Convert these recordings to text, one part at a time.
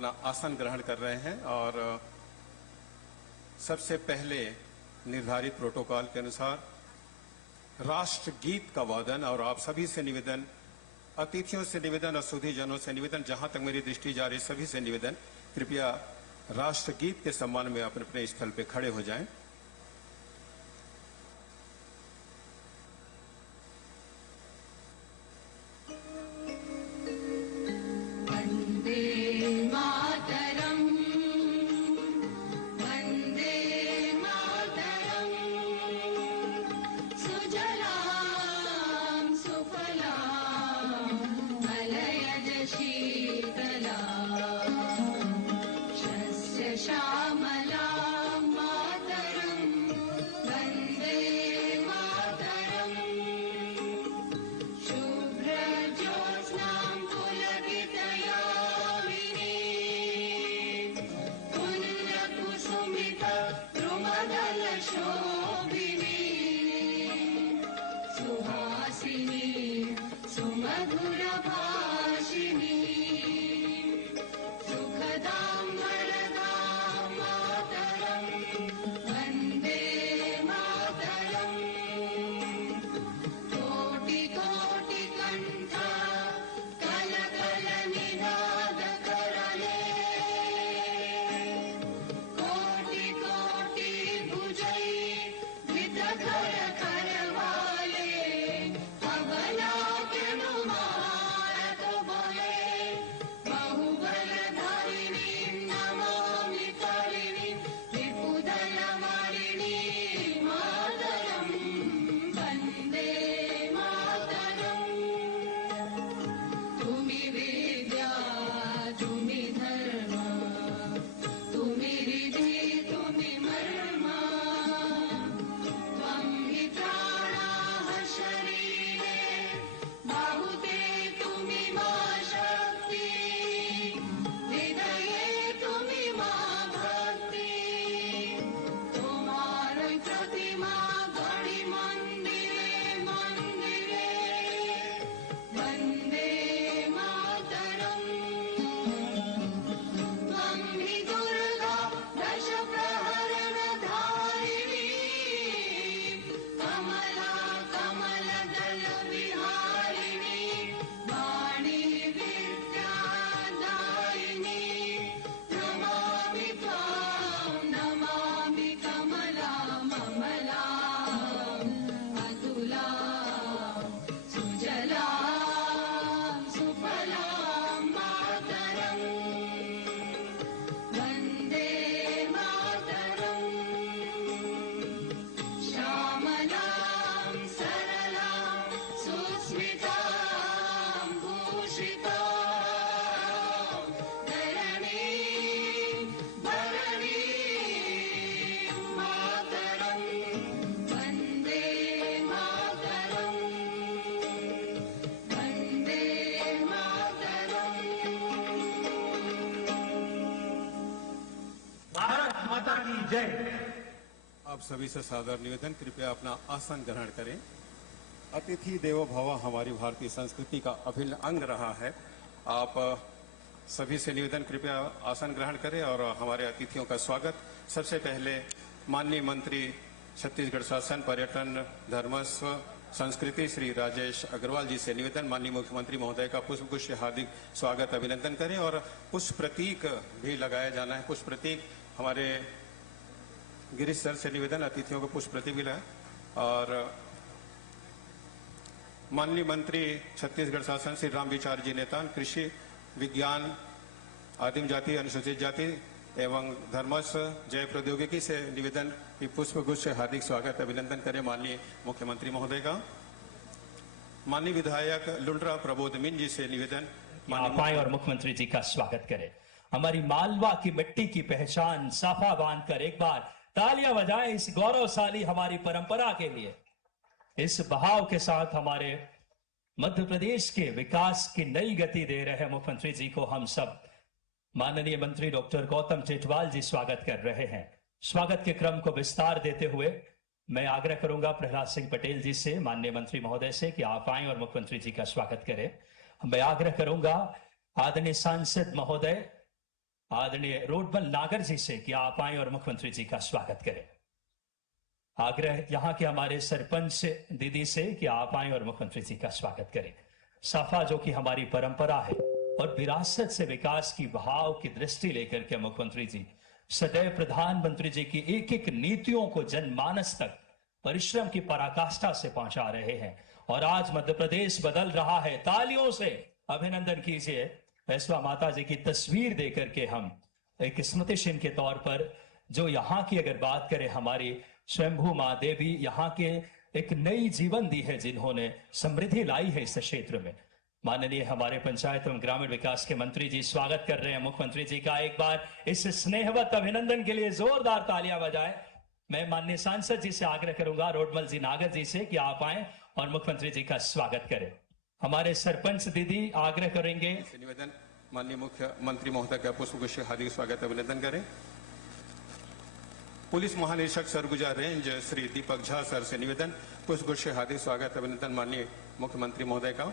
अपना आसन ग्रहण कर रहे हैं और सबसे पहले निर्धारित प्रोटोकॉल के अनुसार राष्ट्रगीत का वादन, और आप सभी से निवेदन, अतिथियों से निवेदन और सुधीजनों से निवेदन, जहां तक मेरी दृष्टि जा रही सभी से निवेदन, कृपया राष्ट्रगीत के सम्मान में अपने अपने स्थल पर खड़े हो जाएं। आप सभी से सादर निवेदन, कृपया अपना आसन ग्रहण करें। अतिथि देवो भव हमारी भारतीय संस्कृति का अभिन्न अंग रहा है। आप सभी से निवेदन, कृपया आसन ग्रहण करें और हमारे अतिथियों का स्वागत। सबसे पहले माननीय मंत्री छत्तीसगढ़ शासन, पर्यटन, धर्मस्व, संस्कृति श्री राजेश अग्रवाल जी से निवेदन, माननीय मुख्यमंत्री महोदय का पुष्पगुच्छ से हार्दिक स्वागत अभिनंदन करें और पुष्प प्रतीक भी लगाया जाना है। पुष्प प्रतीक हमारे गिरीश सर से निवेदन, अतिथियों को पुष्प प्रतीक भी लगाए। और माननीय मंत्री छत्तीसगढ़ शासन श्री रामविचार जी नेतान, कृषि, विज्ञान, आदिम जाति, अनुसूचित जाति एवं धर्मस्व, जय प्रौद्योगिकी से निवेदन कि पुष्पगुच्छ से हार्दिक स्वागत अभिनंदन करें माननीय मुख्यमंत्री महोदय का। माननीय विधायक लुंड्रा प्रबोध मिन जी से निवेदन, आप आए और मुख्यमंत्री जी का स्वागत करें। हमारी मालवा की मिट्टी की पहचान साफा बांधकर एक बार तालियां बजाएं इस गौरवशाली हमारी परंपरा के लिए। इस बहाव के साथ हमारे मध्य प्रदेश के विकास की नई गति दे रहे मुख्यमंत्री जी को हम सब माननीय मंत्री डॉक्टर गौतम टेटवाल जी स्वागत कर रहे हैं। स्वागत के क्रम को विस्तार देते हुए मैं आग्रह करूंगा प्रहलाद सिंह पटेल जी से, माननीय मंत्री महोदय से, कि आप आए और मुख्यमंत्री जी का स्वागत करें। मैं आग्रह करूंगा आदरणीय सांसद महोदय आदरणीय रोडमल नागर जी से कि आप आए और मुख्यमंत्री जी का स्वागत करें। आग्रह यहाँ के हमारे सरपंच दीदी से कि आप आए और मुख्यमंत्री जी का स्वागत करें। सफा जो कि हमारी परंपरा है और विरासत से विकास की बहाव की दृष्टि लेकर के मुख्यमंत्री जी सदैव प्रधानमंत्री जी की एक एक नीतियों को जनमानस तक परिश्रम की पराकाष्ठा से पहुंचा रहे हैं और आज मध्य प्रदेश बदल रहा है। तालियों से अभिनंदन कीजिए। वैश्वा माता जी की तस्वीर देकर के हम एक स्मृति चिन्ह के तौर पर जो यहाँ की अगर बात करें हमारी स्वयंभू मां देवी यहाँ के एक नई जीवन दी है, जिन्होंने समृद्धि लाई है इस क्षेत्र में। माननीय हमारे पंचायत एवं ग्रामीण विकास के मंत्री जी स्वागत कर रहे हैं मुख्यमंत्री जी का। एक बार इस स्नेहवत अभिनंदन के लिए जोरदार तालियां बजाएं। मैं माननीय सांसद जी से आग्रह करूंगा, रोडमल जी नागर जी से, कि आप आए और मुख्यमंत्री जी का स्वागत करें। हमारे सरपंच दीदी आग्रह करेंगे। निवेदन माननीय मुख्यमंत्री महोदय का पुष्पगुच्छ हार्दिक स्वागत अभिनंदन करें। पुलिस महानिरीक्षक सरगुजा रेंज श्री दीपक झा सर से निवेदन, पुष्पगुच्छ हार्दिक स्वागत अभिनंदन माननीय मुख्यमंत्री महोदय का।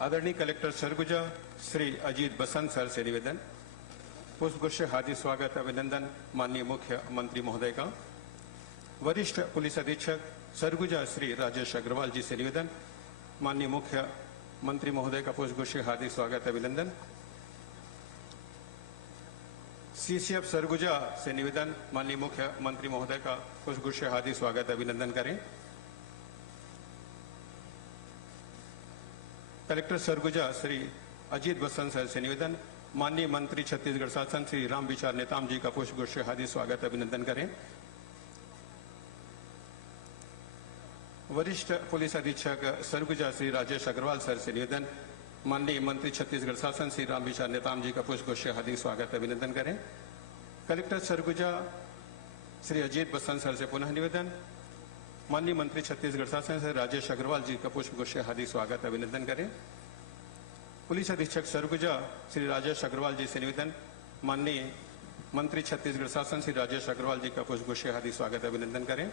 आदरणीय कलेक्टर सरगुजा श्री अजीत बसंत सर से निवेदन, पुष्पगुच्छ हार्दिक स्वागत अभिनंदन माननीय मुख्यमंत्री महोदय का। वरिष्ठ पुलिस अधीक्षक सरगुजा श्री राजेश अग्रवाल जी से निवेदन, माननीय मुख्यमंत्री महोदय का पुष्पगुच्छ हार्दिक स्वागत अभिनंदन। सीसीएफ सरगुजा से निवेदन, माननीय मुख्यमंत्री महोदय का पुष्पगुच्छ हार्दिक स्वागत अभिनंदन करें। कलेक्टर सरगुजा श्री अजीत बसंत सर से निवेदन, माननीय मंत्री छत्तीसगढ़ शासन श्री रामविचार नेताम जी का पुष्पगुच्छ हार्दिक स्वागत अभिनंदन करें। वरिष्ठ पुलिस अधीक्षक सरगुजा श्री राजेश अग्रवाल सर से निवेदन, माननीय मंत्री छत्तीसगढ़ शासन श्री रामविचार नेताम जी का पुष्पगुच्छ हार्दिक स्वागत अभिनंदन करें। कलेक्टर सरगुजा श्री अजीत बसंत सर से पुनः निवेदन, माननीय मंत्री छत्तीसगढ़ शासन श्री राजेश अग्रवाल जी का पुष्पगुच्छ हार्दिक स्वागत अभिनंदन करें। पुलिस अधीक्षक सरगुजा श्री राजेश अग्रवाल जी से निवेदन, माननीय मंत्री छत्तीसगढ़ शासन श्री राजेश अग्रवाल जी का पुष्पगुच्छ हार्दिक स्वागत अभिनंदन करें।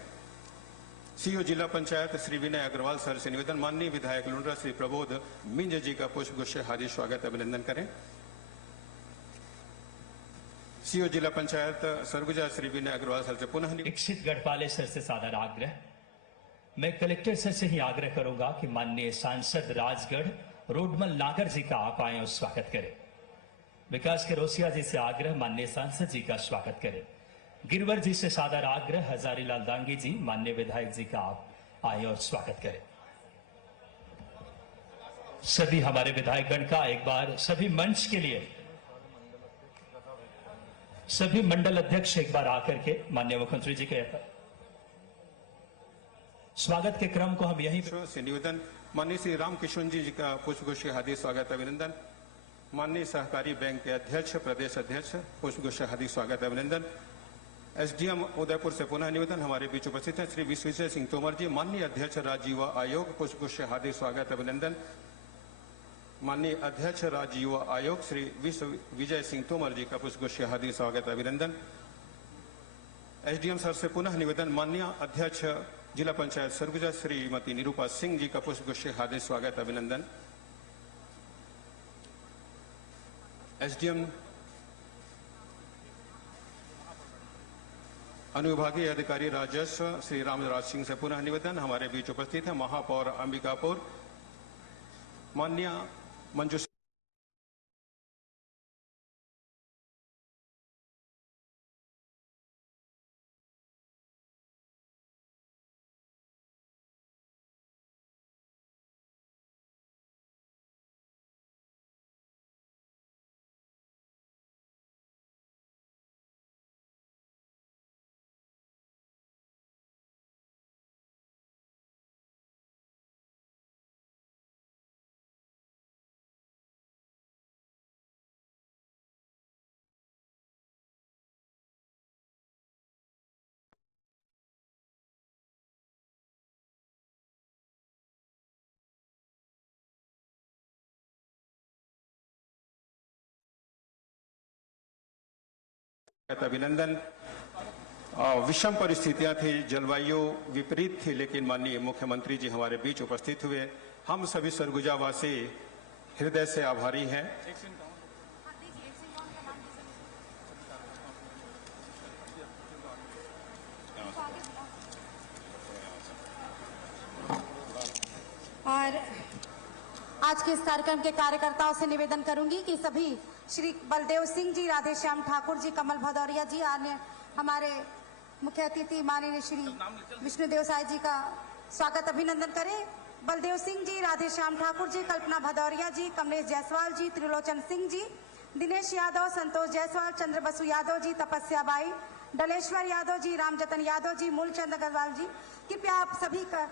सीईओ जिला पंचायत श्री विनय अग्रवाल सर से निवेदन, माननीय विधायक लुंड्रा श्री प्रबोध मिंज जी का पुष्पगुच्छ हार्दिक स्वागत अभिनंदन करें। सीईओ जिला पंचायत सरगुजा श्री विनय अग्रवाल सर से पुनः दीक्षित गढ़पाले सर से सादर आग्रह। मैं कलेक्टर सर से ही आग्रह करूंगा कि माननीय सांसद राजगढ़ रोडमल नागर जी का आप आए और स्वागत करें। विकास के रोसिया जी से आग्रह, माननीय सांसद जी का स्वागत करें। गिरवर जी से सादर आग्रह, हजारीलाल दांगी जी माननीय विधायक जी का आप आए और स्वागत करें। सभी हमारे विधायकगण का एक बार सभी मंच के लिए सभी मंडल अध्यक्ष एक बार आकर के माननीय मुख्यमंत्री जी के स्वागत के क्रम को हम यहीं से निवेदन, माननीय श्री रामकिशन जी का पुष्पगुच्छ हार्दिक स्वागत अभिनंदन। माननीय सहकारी बैंक के अध्यक्ष प्रदेश अध्यक्ष पुष्पगुच्छ हार्दिक स्वागत अभिनंदन। एसडीएम उदयपुर से पुनः निवेदन, हमारे बीच उपस्थित हैं श्री विश्वेश्वर सिंह तोमर जी, माननीय अध्यक्ष राज्य युवा आयोग पुष्पगुच्छ हार्दिक स्वागत अभिनंदन। माननीय अध्यक्ष राज्य युवा आयोग श्री विजय सिंह तोमर जी का पुष्पगुच्छ हार्दिक स्वागत अभिनंदन। एसडीएम सर से पुनः निवेदन, माननीय अध्यक्ष जिला पंचायत सरगुजा श्रीमती निरूपा सिंह जी का पुष्पगुच्छ हार्दिक स्वागत अभिनंदन। एसडीएम अनुविभागीय अधिकारी राजस्व श्री रामराज सिंह से पुनः निवेदन, हमारे बीच उपस्थित है महापौर अंबिकापुर माननीय मंजू अभिनंदन। विषम परिस्थितियां थी, जलवायु विपरीत थी, लेकिन माननीय मुख्यमंत्री जी हमारे बीच उपस्थित हुए। हम सभी सरगुजावासी हृदय से आभारी हैं। और आज के इस कार्यक्रम के कार्यकर्ताओं से निवेदन करूंगी कि सभी श्री बलदेव सिंह जी, राधेश्याम ठाकुर जी, कमल भदौरिया जी, अन्य हमारे मुख्य अतिथि माननीय श्री विष्णुदेव साय जी का स्वागत अभिनंदन करें। बलदेव सिंह जी, राधेश्याम ठाकुर जी, कल्पना भदौरिया जी, कमलेश जायसवाल जी, त्रिलोचन सिंह जी, दिनेश यादव, संतोष जायसवाल, चंद्र बसु यादव जी, तपस्या बाई, डलेश्वर यादव जी, रामजतन यादव जी, मूलचंद अग्रवाल जी, कृपया आप सभी का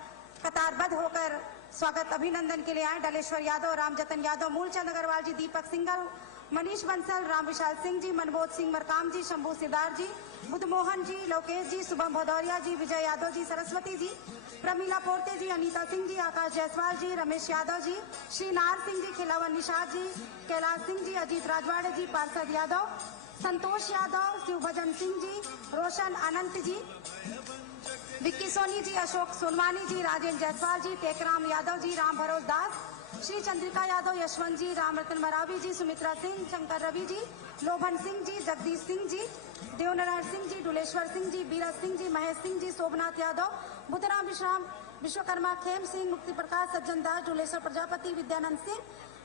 कतारबद्ध होकर स्वागत अभिनंदन के लिए आए। डलेश्वर यादव, रामजतन यादव, मूलचंद अग्रवाल जी, दीपक सिंघल, मनीष बंसल, राम विशाल सिंह जी, मनमोहन सिंह मरकाम जी, शंभू सिद्धार जी, बुद्धमोहन जी, लोकेश जी, शुभम भदौरिया जी, विजय यादव जी, सरस्वती जी, प्रमीला पोर्ते जी, अनीता सिंह जी, आकाश जायसवाल जी, रमेश यादव जी, श्रीनार सिंह जी, खिलावन निषाद जी, कैलाश सिंह जी, अजीत राजवाड़े जी, पार्षद यादव, संतोष यादव, शिवभजन सिंह जी, रोशन अनंत जी, विक्की सोनी जी, अशोक सोनवानी जी, राजेंद्र जायसवाल जी, टेकराम यादव जी, राम भरोस दास, श्री चंद्रिका यादव, यशवंत जी, राम रतन मरावी जी, सुमित्रा सिंह, शंकर रवि जी, लोभन सिंह जी, जगदीश सिंह जी, देवनारायण सिंह जी, डुलेश्वर सिंह जी, बीरज सिंह जी, महेश सिंह जी, शोभनाथ यादव, बुद्धराम विश्राम, विश्वकर्मा, खेम सिंह, मुक्ति प्रकाश, सज्जन दास, डुलेश्वर प्रजापति, विद्यानंद सिंह,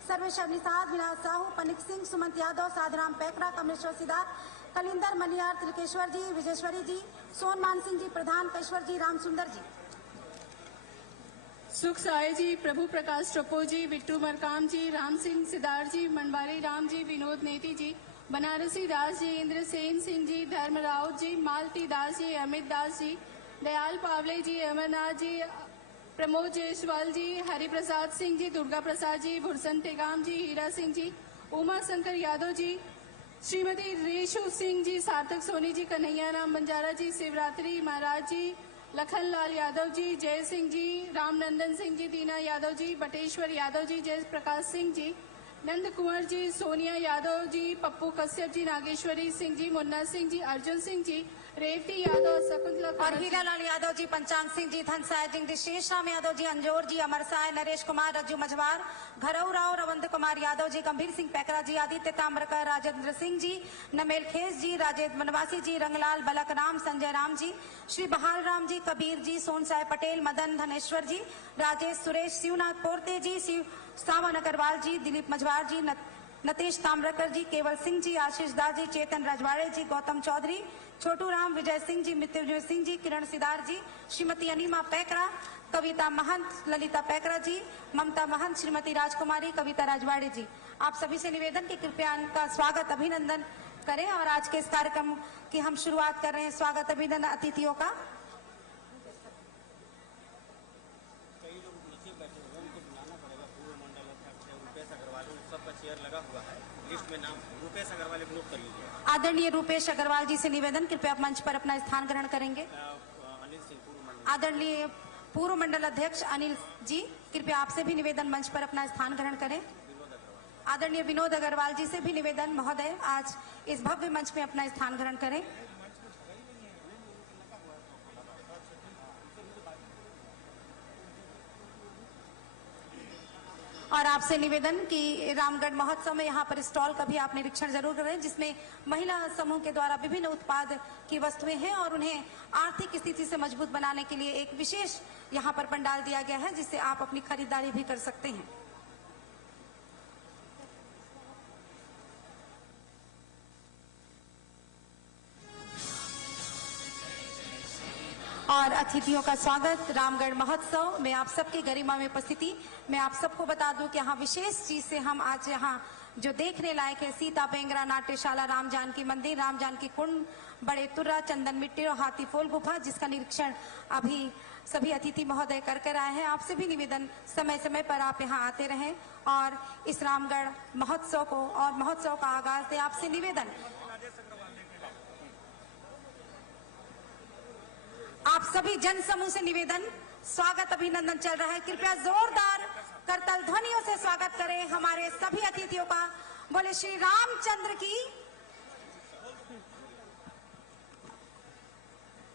सर्वेश्वर निषाद, विनाश साहू, पनिक सिंह, सुमंत यादव, साधराम पैकरा, कमलेश्वर सिद्धार्थ, कलिंदर मनियार, त्रिकेश्वर जी, विजेश्वरी जी, सोनमान सिंह जी, प्रधान केश्वर जी, राम सुंदर जी, सुख साय जी, प्रभु प्रकाश टप्पो जी, बिट्टू मरकाम जी, राम सिंह सिदार जी, मनवारी राम जी, विनोद नेती जी, बनारसी दास जी, इंद्र सेन सिंह जी, धर्म राउत जी, मालती दास जी, अमित दास जी, दयाल पावले जी, अमरनाथ जी, प्रमोद जायसवाल जी, हरिप्रसाद सिंह जी, दुर्गा प्रसाद जी, भुरसन तेगाम जी, हीरा सिंह जी, उमा शंकर यादव जी, श्रीमती रेशु सिंह जी, सार्थक सोनी जी, कन्हैया राम बंजारा जी, शिवरात्रि महाराज जी, लखन लाल यादव जी, जय सिंह जी, रामनंदन सिंह जी, दीना यादव जी, बटेश्वर यादव जी, जय प्रकाश सिंह जी, नंद कुंवर जी, सोनिया यादव जी, पप्पू कश्यप जी, नागेश्वरी सिंह जी, मुन्ना सिंह जी, अर्जुन सिंह जी, रेवती यादव, शकुंतला और हीरालाल यादव जी, पंचांग सिंह जी, धनसाय जी, शेष राम यादव जी, अंजोर जी, अमर साय, नरेश कुमार, रज्जू मझवार, घरऊ राव, रवंत कुमार यादव जी, गंभीर सिंह पैकरा जी, आदित्य ताम्रकर, राजेंद्र सिंह जी, नमेल खेस जी, राजेंद्र बनवासी जी, रंगलाल बलक राम, संजय राम जी, श्री बहाल राम जी, कबीर जी, सोनसाय पटेल, मदन धनेश्वर जी, राजेश सुरेश, शिवनाथ पोर्ते जी, शिव सावन अग्रवाल जी, दिलीप मझवार जी, नतेश ताम्रकर जी, केवल सिंह जी, आशीष दास जी, चेतन राजवाड़े जी, गौतम चौधरी, छोटू राम, विजय सिंह जी, मृत्युंजय सिंह जी, किरण सिदार जी, श्रीमती अनिमा पैकरा, कविता महंत, ललिता पैकरा जी, ममता महंत, श्रीमती राजकुमारी, कविता राजवाड़े जी, आप सभी से निवेदन कि कृपया इनका स्वागत अभिनंदन करें। और आज के इस कार्यक्रम की हम शुरुआत कर रहे हैं स्वागत अभिनंदन अतिथियों का। आदरणीय रूपेश अग्रवाल जी से निवेदन, कृपया आप मंच पर अपना स्थान ग्रहण करेंगे। आदरणीय पूर्व मंडल अध्यक्ष अनिल जी, कृपया आपसे भी निवेदन मंच पर अपना स्थान ग्रहण करें। आदरणीय विनोद अग्रवाल जी से भी निवेदन, महोदय आज इस भव्य मंच में अपना स्थान ग्रहण करें। और आपसे निवेदन कि रामगढ़ महोत्सव में यहाँ पर स्टॉल का भी आप निरीक्षण जरूर करें, जिसमें महिला समूह के द्वारा विभिन्न उत्पाद की वस्तुएं हैं और उन्हें आर्थिक स्थिति से मजबूत बनाने के लिए एक विशेष यहाँ पर पंडाल दिया गया है, जिससे आप अपनी खरीदारी भी कर सकते हैं। और अतिथियों का स्वागत रामगढ़ महोत्सव में आप सबकी गरिमा में उपस्थिति। मैं आप सबको बता दूं कि यहाँ विशेष चीज से हम आज यहाँ जो देखने लायक है, सीता पेंगरा नाट्यशाला, राम जानकी मंदिर, राम जानकी कुंड, बड़े तुर्रा, चंदन मिट्टी और हाथी फोल गुफा, जिसका निरीक्षण अभी सभी अतिथि महोदय कर आए हैं। आपसे भी निवेदन समय समय पर आप यहाँ आते रहें और इस रामगढ़ महोत्सव को और महोत्सव का आगाज दे। आपसे निवेदन, आप सभी जन समूह से निवेदन, स्वागत अभिनंदन चल रहा है, कृपया जोरदार करताल ध्वनियों से स्वागत करें हमारे सभी अतिथियों का। बोले श्री रामचंद्र की।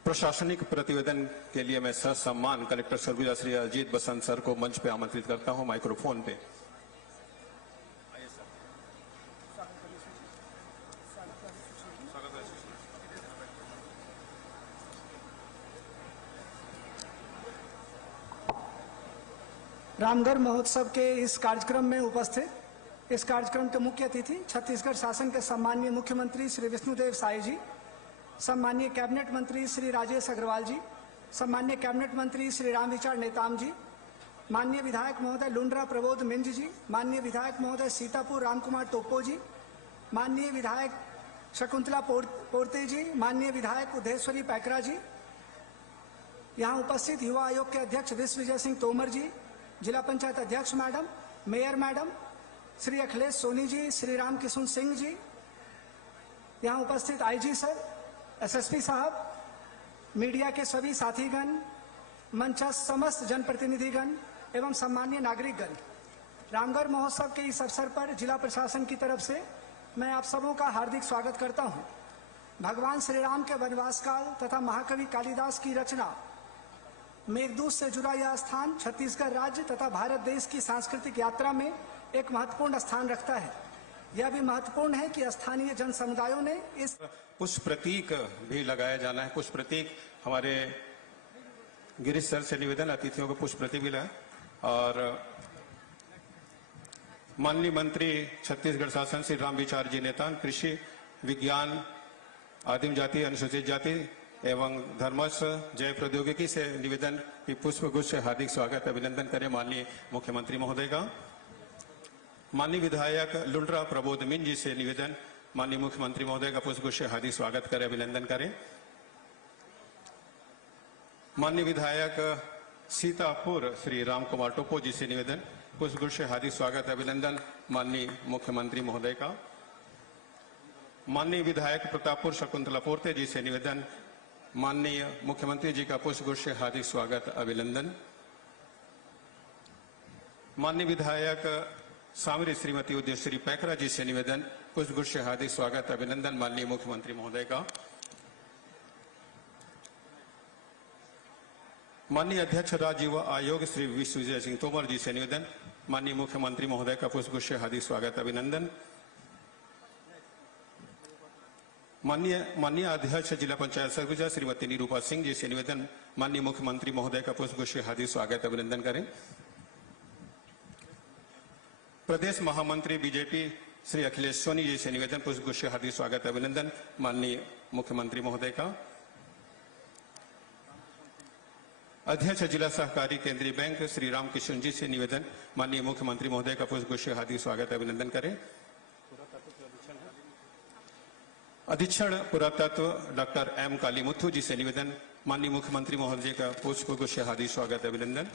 प्रशासनिक प्रतिवेदन के लिए मैं ससम्मान कलेक्टर सरगुजा श्री अजीत बसंत सर को मंच पे आमंत्रित करता हूं, माइक्रोफोन पे। रामगढ़ महोत्सव के इस कार्यक्रम में उपस्थित इस कार्यक्रम के मुख्य अतिथि छत्तीसगढ़ शासन के सम्माननीय मुख्यमंत्री श्री विष्णुदेव साय जी, सम्माननीय कैबिनेट मंत्री श्री राजेश अग्रवाल जी, सम्माननीय कैबिनेट मंत्री श्री रामविचार नेताम जी, माननीय विधायक महोदय लुंड्रा प्रबोध मिंज जी, माननीय विधायक महोदय सीतापुर रामकुमार टोप्पो जी, माननीय विधायक शकुंतला पोर्ते जी, माननीय विधायक उदयेश्वरी पैकरा जी, यहाँ उपस्थित युवा आयोग के अध्यक्ष विश्वविजय सिंह तोमर जी, जिला पंचायत अध्यक्ष madam, mayor madam, Shri Akhilesh Soni ji, Shri Ram Kishun Singh ji, यहाँ उपस्थित आईजी सर, एसएसपी साहब, मीडिया के सभी साथीगण, मंचस्थ समस्त जनप्रतिनिधिगण एवं सम्मानीय नागरिकगण, रामगढ़ महोत्सव के इस अवसर पर जिला प्रशासन की तरफ से मैं आप सबों का हार्दिक स्वागत करता हूं। भगवान श्री राम के वनवास काल तथा महाकवि कालिदास की रचना मेघदूत से जुड़ा यह स्थान छत्तीसगढ़ राज्य तथा भारत देश की सांस्कृतिक यात्रा में एक महत्वपूर्ण स्थान रखता है। यह भी महत्वपूर्ण है कि स्थानीय जन समुदायों ने इस पुष्प प्रतीक भी लगाया जाना है। पुष्प प्रतीक हमारे गिरीश सर से निवेदन, अतिथियों को पुष्प प्रतीक भी लगाए। और माननीय मंत्री छत्तीसगढ़ शासन श्री रामविचार जी नेतान, कृषि विज्ञान, आदिम जाति, अनुसूचित जाति एवं धर्मस्व जय प्रौद्योगिकी से निवेदन की पुष्प गुच्छ से हार्दिक स्वागत अभिनंदन करें माननीय मुख्यमंत्री महोदय का। माननीय विधायक लुंड्रा प्रबोध मिंज जी से निवेदन माननीय मुख्यमंत्री महोदय का पुष्प गुच्छ से हार्दिक स्वागत करें अभिनंदन करें। माननीय विधायक सीतापुर श्री राम कुमार टोप्पो जी से निवेदन पुष्प गुच्छ से हार्दिक स्वागत अभिनंदन माननीय मुख्यमंत्री महोदय का। माननीय विधायक प्रतापपुर शकुंतला पोर्ते जी से निवेदन माननीय मुख्यमंत्री जी का पुष्प गुच्छ से हार्दिक स्वागत अभिनंदन। माननीय विधायक सामरी श्रीमती उदयश्री पैकरा जी से निवेदन पुष्प गुच्छ से हार्दिक स्वागत अभिनंदन माननीय मुख्यमंत्री महोदय का। माननीय अध्यक्ष राज्य युवा आयोग श्री विश्वविजय सिंह तोमर जी से निवेदन माननीय मुख्यमंत्री महोदय का पुष्प गुच्छ से हार्दिक स्वागत अभिनंदन। माननीय अध्यक्ष जिला पंचायत सरगुजा श्रीमती निरूपा सिंह जी से निवेदन माननीय मुख्यमंत्री महोदय का पुष्प गुच्छ से हार्दिक स्वागत अभिनंदन करें। प्रदेश महामंत्री बीजेपी श्री अखिलेश सोनी जी से निवेदन पुष्प गुच्छ से हार्दिक स्वागत अभिनंदन माननीय मुख्यमंत्री महोदय का। अध्यक्ष जिला सहकारी केंद्रीय बैंक श्री राम किशुन जी से निवेदन माननीय मुख्यमंत्री महोदय का पुष्प गुच्छ से हार्दिक स्वागत अभिनंदन करें। अधीक्षण पुरातत्व डॉक्टर एम कालीमुथु जी से निवेदन माननीय मुख्यमंत्री महोदय का पुष्प गुच्छ से हार्दिक स्वागत अभिनंदन।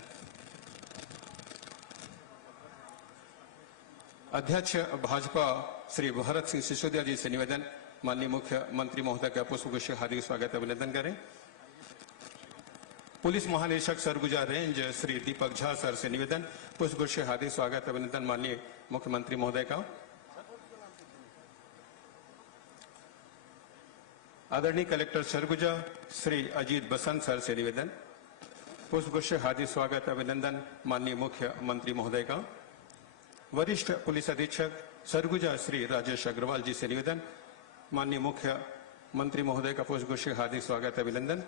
अध्यक्ष भाजपा श्री भरत सिंह सिसोदिया जी से निवेदन माननीय मुख्यमंत्री महोदय का पुष्प गुच्छ से हार्दिक स्वागत अभिनंदन करें। पुलिस महानिरीक्षक सरगुजा रेंज श्री दीपक झा सर से निवेदन पुष्प गुच्छ से हार्दिक स्वागत अभिनंदन माननीय मुख्यमंत्री महोदय का। आदरणीय कलेक्टर सरगुजा श्री अजीत बसंत सर से निवेदन पुष्प गुच्छ से हार्दिक स्वागत अभिनंदन माननीय मुख्यमंत्री महोदय का। वरिष्ठ पुलिस अधीक्षक सरगुजा श्री राजेश अग्रवाल जी से निवेदन माननीय मुख्यमंत्री महोदय का पुष्प गुच्छ से हार्दिक स्वागत अभिनंदन।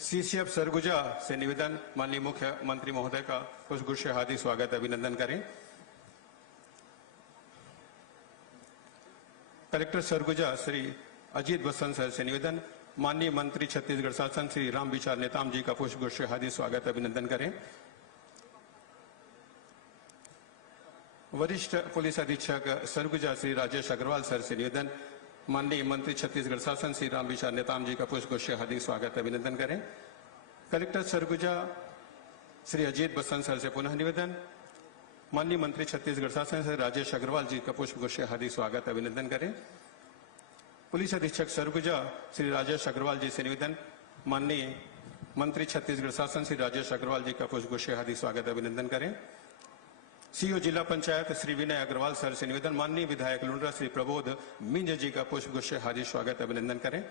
सीसीएफ सरगुजा से निवेदन माननीय मुख्यमंत्री महोदय का पुष्प गुच्छ से हार्दिक स्वागत अभिनंदन करें। कलेक्टर सरगुजा श्री अजीत बसंत सर से निवेदन माननीय मंत्री छत्तीसगढ़ शासन श्री रामविचार नेताम जी का पुष्प गुच्छ से हार्दिक स्वागत अभिनंदन करें। वरिष्ठ पुलिस अधीक्षक सरगुजा श्री राजेश अग्रवाल सर से निवेदन माननीय मंत्री छत्तीसगढ़ शासन श्री रामविचार नेताम जी का पुष्प गुच्छ से हार्दिक स्वागत अभिनंदन करें। कलेक्टर सरगुजा श्री अजीत बसंत सर से पुनः निवेदन माननीय मंत्री छत्तीसगढ़ शासन श्री राजेश अग्रवाल जी का पुष्प गुच्छ से हार्दिक स्वागत अभिनंदन करें। पुलिस अधीक्षक सरगुजा श्री राजेश अग्रवाल जी से निवेदन माननीय मंत्री छत्तीसगढ़ शासन श्री राजेश अग्रवाल जी का पुष्प गुच्छ से हार्दिक स्वागत अभिनंदन करें। सीईओ जिला पंचायत श्री विनय अग्रवाल सर से निवेदन माननीय विधायक लुंड्रा श्री प्रबोध मिंज जी का पुष्प गुच्छ से हार्दिक स्वागत अभिनंदन करें।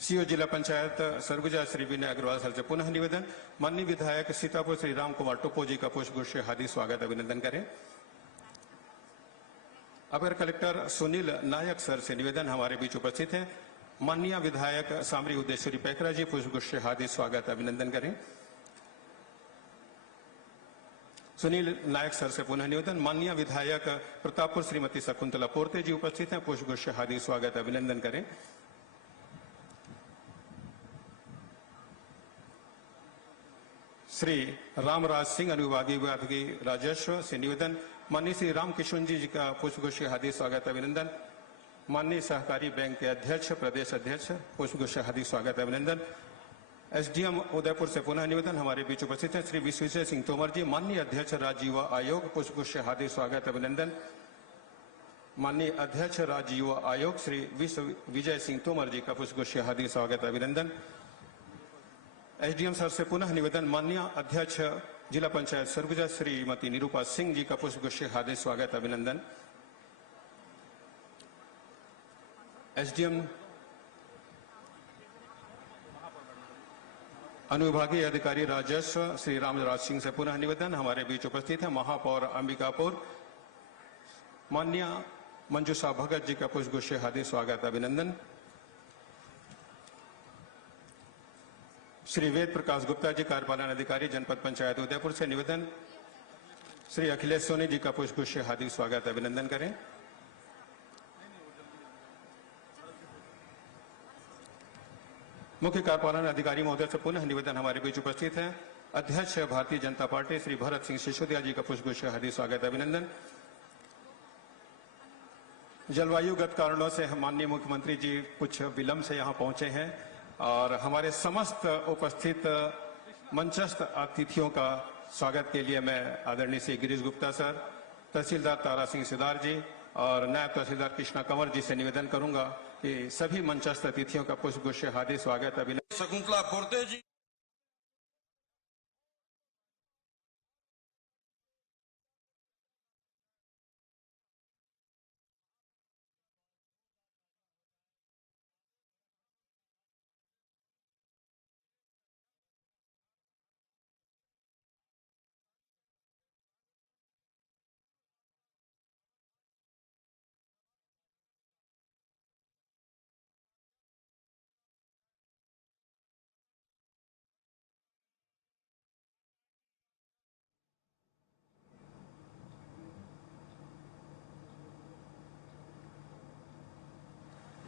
सीईओ जिला पंचायत सरगुजा श्री विनय अग्रवाल सर से पुनः निवेदन माननीय विधायक सीतापुर श्री राम कुमार टोप्पो जी का पुष्प गुच्छ से हार्दिक स्वागत अभिनंदन करें। अपर कलेक्टर सुनील नायक सर से निवेदन हमारे बीच उपस्थित है माननीय विधायक सामरी उदयश्वरी पैकरा जी पुष्पगुच्छ से हार्दिक स्वागत अभिनंदन करें। सुनील नायक सर से पुनः निवेदन। माननीय विधायक प्रतापपुर श्रीमती शकुंतला पोर्ते जी उपस्थित हैं, पुष्पगुच्छ से हार्दिक स्वागत अभिनंदन करें। श्री रामराज सिंह अनुविभागीय विभागीय राजस्व से निवेदन। माननीय श्री रामकिशन जी का पुष्पगुच्छ से हार्दिक स्वागत अभिनंदन। माननीय सहकारी बैंक के अध्यक्ष प्रदेश अध्यक्ष पुष्पगुच्छ से हार्दिक स्वागत अभिनंदन। एसडीएम उदयपुर से पुनः निवेदन हमारे बीच उपस्थित हैं श्री विश्वेश्वर सिंह तोमर जी, माननीय अध्यक्ष राज्य युवा आयोग पुष्पगुच्छ से हार्दिक स्वागत अभिनंदन। माननीय अध्यक्ष राज्य युवा आयोग श्री विजय सिंह तोमर जी का पुष्पगुच्छ से हार्दिक स्वागत अभिनंदन। एसडीएम सर से पुनः निवेदन। माननीय अध्यक्ष जिला पंचायत सरगुजा श्रीमती निरूपा सिंह जी का पुष्पगुच्छ से हार्दिक स्वागत अभिनंदन। एसडीएम अनुविभागीय अधिकारी राजस्व श्री रामराज सिंह से पुनः निवेदन हमारे बीच उपस्थित है महापौर अंबिकापुर माननीय मंजूषा भगत जी का पुष्पगुच्छ से हार्दिक स्वागत अभिनंदन। श्री वेद प्रकाश गुप्ता जी कार्यपालन अधिकारी जनपद पंचायत उदयपुर से निवेदन। श्री अखिलेश सोनी जी का पुष्पगुच्छ से हार्दिक स्वागत अभिनंदन करें। मुख्य कार्यपालन अधिकारी महोदय से पुनः निवेदन हमारे बीच उपस्थित हैं अध्यक्ष भारतीय जनता पार्टी श्री भरत सिंह सिसोदिया जी का पुष्पगुच्छ से हार्दिक स्वागत अभिनंदन। जलवायुगत कारणों से माननीय मुख्यमंत्री जी कुछ विलंब से यहां पहुंचे हैं और हमारे समस्त उपस्थित मंचस्थ अतिथियों का स्वागत के लिए मैं आदरणीय श्री गिरीश गुप्ता सर, तहसीलदार तारा सिंह सिदार जी और नायब तहसीलदार कृष्णा कंवर जी से निवेदन करूंगा कि सभी मंचस्थ अतिथियों का पुष्पगुच्छ से हार्दिक स्वागत अभिनंदन। शकुंतला पोर्ते जी,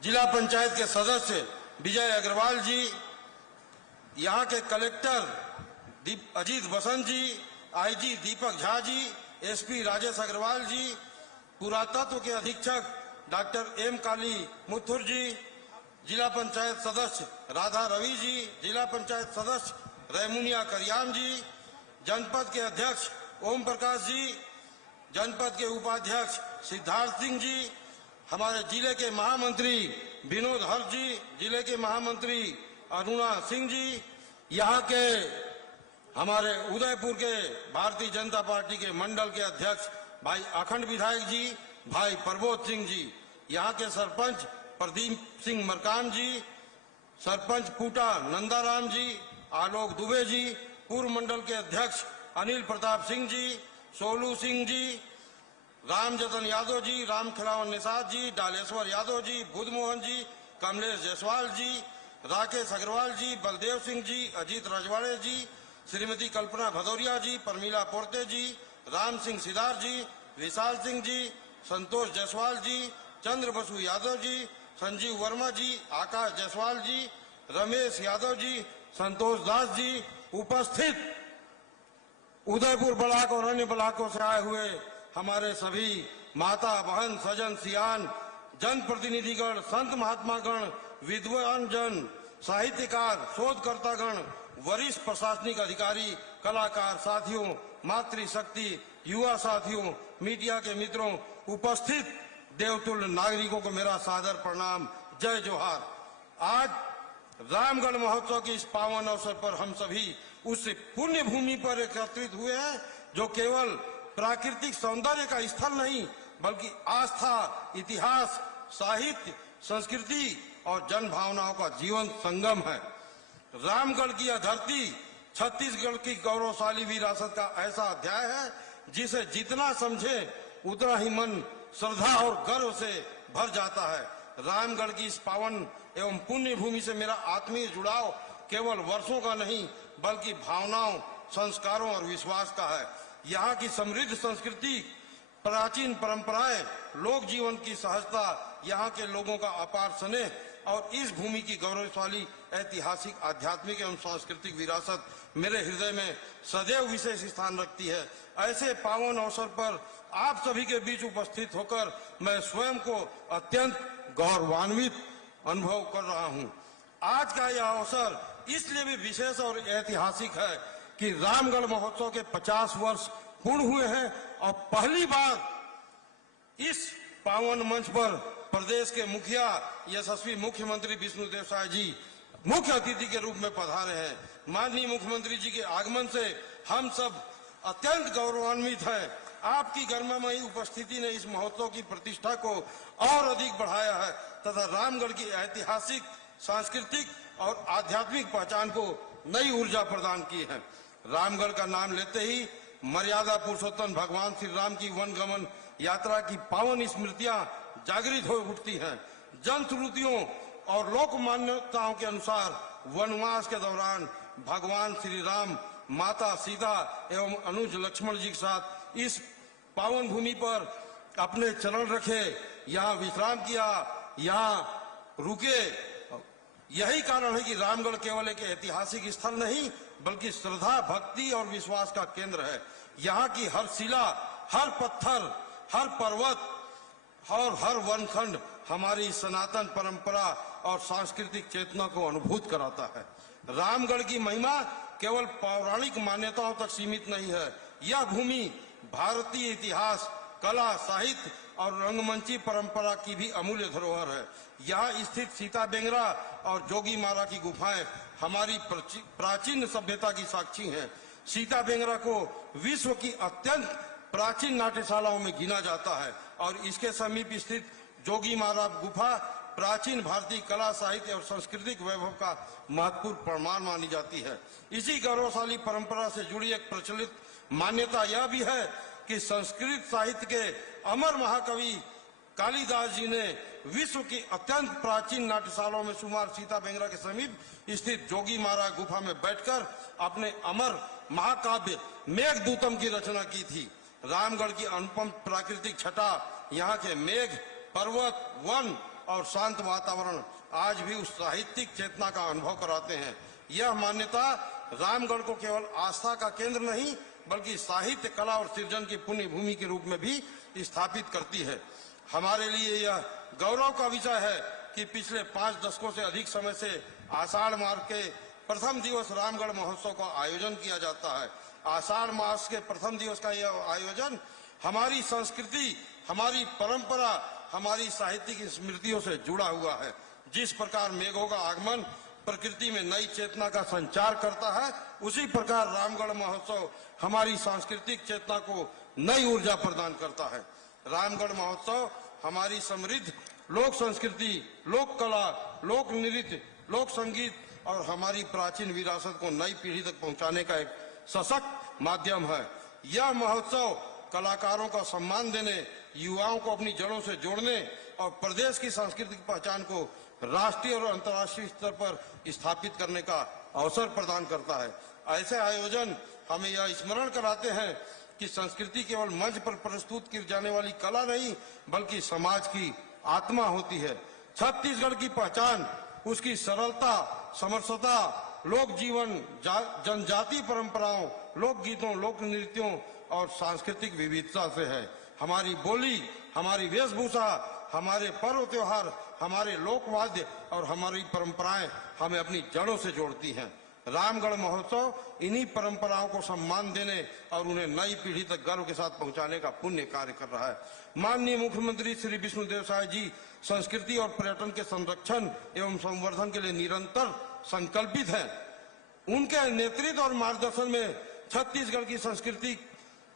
जिला पंचायत के सदस्य विजय अग्रवाल जी, यहाँ के कलेक्टर अजीत बसंत जी, आईजी दीपक झा जी, एसपी राजेश अग्रवाल जी, पुरातत्व के अधीक्षक डॉक्टर एम काली मुथुर जी, जिला पंचायत सदस्य राधा रवि जी, जिला पंचायत सदस्य रेमुनिया करियाम जी, जनपद के अध्यक्ष ओम प्रकाश जी, जनपद के उपाध्यक्ष सिद्धार्थ सिंह जी, हमारे जिले के महामंत्री विनोद हर्ष जी, जिले के महामंत्री अरुणा सिंह जी, यहाँ के हमारे उदयपुर के भारतीय जनता पार्टी के मंडल के अध्यक्ष भाई अखंड विधायक जी, भाई प्रबोध सिंह जी, यहाँ के सरपंच प्रदीप सिंह मरकाम जी, सरपंच पूटा नंदाराम जी, आलोक दुबे जी, पूर्व मंडल के अध्यक्ष अनिल प्रताप सिंह जी, सोलू सिंह जी, राम जतन यादव जी, राम खिलावन निषाद जी, डालेश्वर यादव जी, बुधमोहन जी, कमलेश जायसवाल जी, राकेश अग्रवाल जी, बलदेव सिंह जी, अजीत रजवाड़े जी, श्रीमती कल्पना भदौरिया जी, परमीला पोर्ते जी, राम सिंह सिदार जी, विशाल सिंह जी, संतोष जायसवाल जी, चंद्र बसु यादव जी, संजीव वर्मा जी, आकाश जायसवाल जी, रमेश यादव जी, संतोष दास जी, उपस्थित उदयपुर ब्लॉक और अन्य ब्लॉकों से आए हुए हमारे सभी माता बहन सजन सियान जनप्रतिनिधिगण, संत महात्मागण, विद्वान जन, साहित्यकार, शोधकर्तागण, वरिष्ठ प्रशासनिक अधिकारी, कलाकार साथियों, मातृशक्ति, युवा साथियों, मीडिया के मित्रों, उपस्थित देवतुल्य नागरिकों को मेरा सादर प्रणाम, जय जोहार। आज रामगढ़ महोत्सव के इस पावन अवसर पर हम सभी उस पुण्य भूमि पर एकत्रित हुए हैं जो केवल प्राकृतिक सौंदर्य का स्थल नहीं बल्कि आस्था, इतिहास, साहित्य, संस्कृति और जन भावनाओं का जीवंत संगम है। रामगढ़ की यह धरती छत्तीसगढ़ की गौरवशाली विरासत का ऐसा अध्याय है जिसे जितना समझे उतना ही मन श्रद्धा और गर्व से भर जाता है। रामगढ़ की इस पावन एवं पुण्य भूमि से मेरा आत्मीय जुड़ाव केवल वर्षों का नहीं बल्कि भावनाओं, संस्कारों और विश्वास का है। यहाँ की समृद्ध संस्कृति, प्राचीन परंपराएं, लोक जीवन की सहजता, यहाँ के लोगों का अपार स्नेह और इस भूमि की गौरवशाली ऐतिहासिक, आध्यात्मिक एवं सांस्कृतिक विरासत मेरे हृदय में सदैव विशेष स्थान रखती है। ऐसे पावन अवसर पर आप सभी के बीच उपस्थित होकर मैं स्वयं को अत्यंत गौरवान्वित अनुभव कर रहा हूँ। आज का यह अवसर इसलिए भी विशेष और ऐतिहासिक है कि रामगढ़ महोत्सव के 50 वर्ष पूर्ण हुए हैं और पहली बार इस पावन मंच पर प्रदेश के मुखिया यशस्वी मुख्यमंत्री विष्णुदेव साय जी मुख्य अतिथि के रूप में पधारे हैं। माननीय मुख्यमंत्री जी के आगमन से हम सब अत्यंत गौरवान्वित हैं। आपकी गरिमामयी उपस्थिति ने इस महोत्सव की प्रतिष्ठा को और अधिक बढ़ाया है तथा रामगढ़ की ऐतिहासिक, सांस्कृतिक और आध्यात्मिक पहचान को नई ऊर्जा प्रदान की है। रामगढ़ का नाम लेते ही मर्यादा पुरुषोत्तम भगवान श्री राम की वनगमन यात्रा की पावन स्मृतियां जागृत हो उठती हैं। जनश्रुतियों और लोक मान्यताओं के अनुसार वनवास के दौरान भगवान श्री राम माता सीता एवं अनुज लक्ष्मण जी के साथ इस पावन भूमि पर अपने चरण रखे, यहाँ विश्राम किया, यहाँ रुके। यही कारण है कि रामगढ़ केवल एक ऐतिहासिक स्थल नहीं बल्कि श्रद्धा, भक्ति और विश्वास का केंद्र है। यहाँ की हर शिला, हर पत्थर, हर पर्वत और हर वनखंड हमारी सनातन परंपरा और सांस्कृतिक चेतना को अनुभूत कराता है। रामगढ़ की महिमा केवल पौराणिक मान्यताओं तक सीमित नहीं है। यह भूमि भारतीय इतिहास, कला, साहित्य और रंगमंची परंपरा की भी अमूल्य धरोहर है। यहाँ स्थित सीता बेंगरा और जोगी मारा की गुफाएं हमारी प्राचीन सभ्यता की साक्षी हैं। सीता बेंगरा को विश्व की अत्यंत प्राचीन नाट्यशालाओं में गिना जाता है और इसके समीप स्थित जोगी मारा गुफा प्राचीन भारतीय कला, साहित्य और सांस्कृतिक वैभव का महत्वपूर्ण प्रमाण मानी जाती है। इसी गौरवशाली परंपरा से जुड़ी एक प्रचलित मान्यता यह भी है कि संस्कृत साहित्य के अमर महाकवि कालिदास जी ने विश्व की अत्यंत प्राचीन नाट्यशालाओं में शुमार सीता बेंगरा के समीप स्थित जोगी मारा गुफा में बैठकर अपने अमर महाकाव्य मेघदूतम की रचना की थी। रामगढ़ की अनुपम प्राकृतिक छटा, यहाँ के मेघ, पर्वत, वन और शांत वातावरण आज भी उस साहित्यिक चेतना का अनुभव कराते हैं। यह मान्यता रामगढ़ को केवल आस्था का केंद्र नहीं बल्कि साहित्य, कला और सृजन की पुण्य भूमि के रूप में भी स्थापित करती है। हमारे लिए यह गौरव का विषय है कि पिछले 5 दशकों से अधिक समय से आषाढ़ मास के प्रथम दिवस रामगढ़ महोत्सव का आयोजन किया जाता है। आषाढ़ मास के प्रथम दिवस का यह आयोजन हमारी संस्कृति, हमारी परंपरा, हमारी साहित्यिक स्मृतियों से जुड़ा हुआ है। जिस प्रकार मेघों का आगमन प्रकृति में नई चेतना का संचार करता है, उसी प्रकार रामगढ़ महोत्सव हमारी सांस्कृतिक चेतना को नई ऊर्जा प्रदान करता है। रामगढ़ महोत्सव हमारी समृद्ध लोक संस्कृति, लोक कला, लोक नृत्य, लोक संगीत और हमारी प्राचीन विरासत को नई पीढ़ी तक पहुंचाने का एक सशक्त माध्यम है। यह महोत्सव कलाकारों का सम्मान देने, युवाओं को अपनी जड़ों से जोड़ने और प्रदेश की सांस्कृतिक पहचान को राष्ट्रीय और अंतर्राष्ट्रीय स्तर पर स्थापित करने का अवसर प्रदान करता है। ऐसे आयोजन हमें यह स्मरण कराते हैं कि संस्कृति केवल मंच पर प्रस्तुत की जाने वाली कला नहीं बल्कि समाज की आत्मा होती है। छत्तीसगढ़ की पहचान उसकी सरलता, समरसता, लोक जीवन, जनजाति परंपराओं, लोक गीतों, लोक नृत्यों और सांस्कृतिक विविधता से है। हमारी बोली, हमारी वेशभूषा, हमारे पर्व त्योहार, हमारे लोकवाद्य और हमारी परंपराएं हमें अपनी जड़ों से जोड़ती हैं। रामगढ़ महोत्सव इन्हीं परंपराओं को सम्मान देने और उन्हें नई पीढ़ी तक गर्व के साथ पहुंचाने का पुण्य कार्य कर रहा है। माननीय मुख्यमंत्री श्री विष्णुदेव साय जी संस्कृति और पर्यटन के संरक्षण एवं संवर्धन के लिए निरंतर संकल्पित हैं। उनके नेतृत्व और मार्गदर्शन में छत्तीसगढ़ की संस्कृति,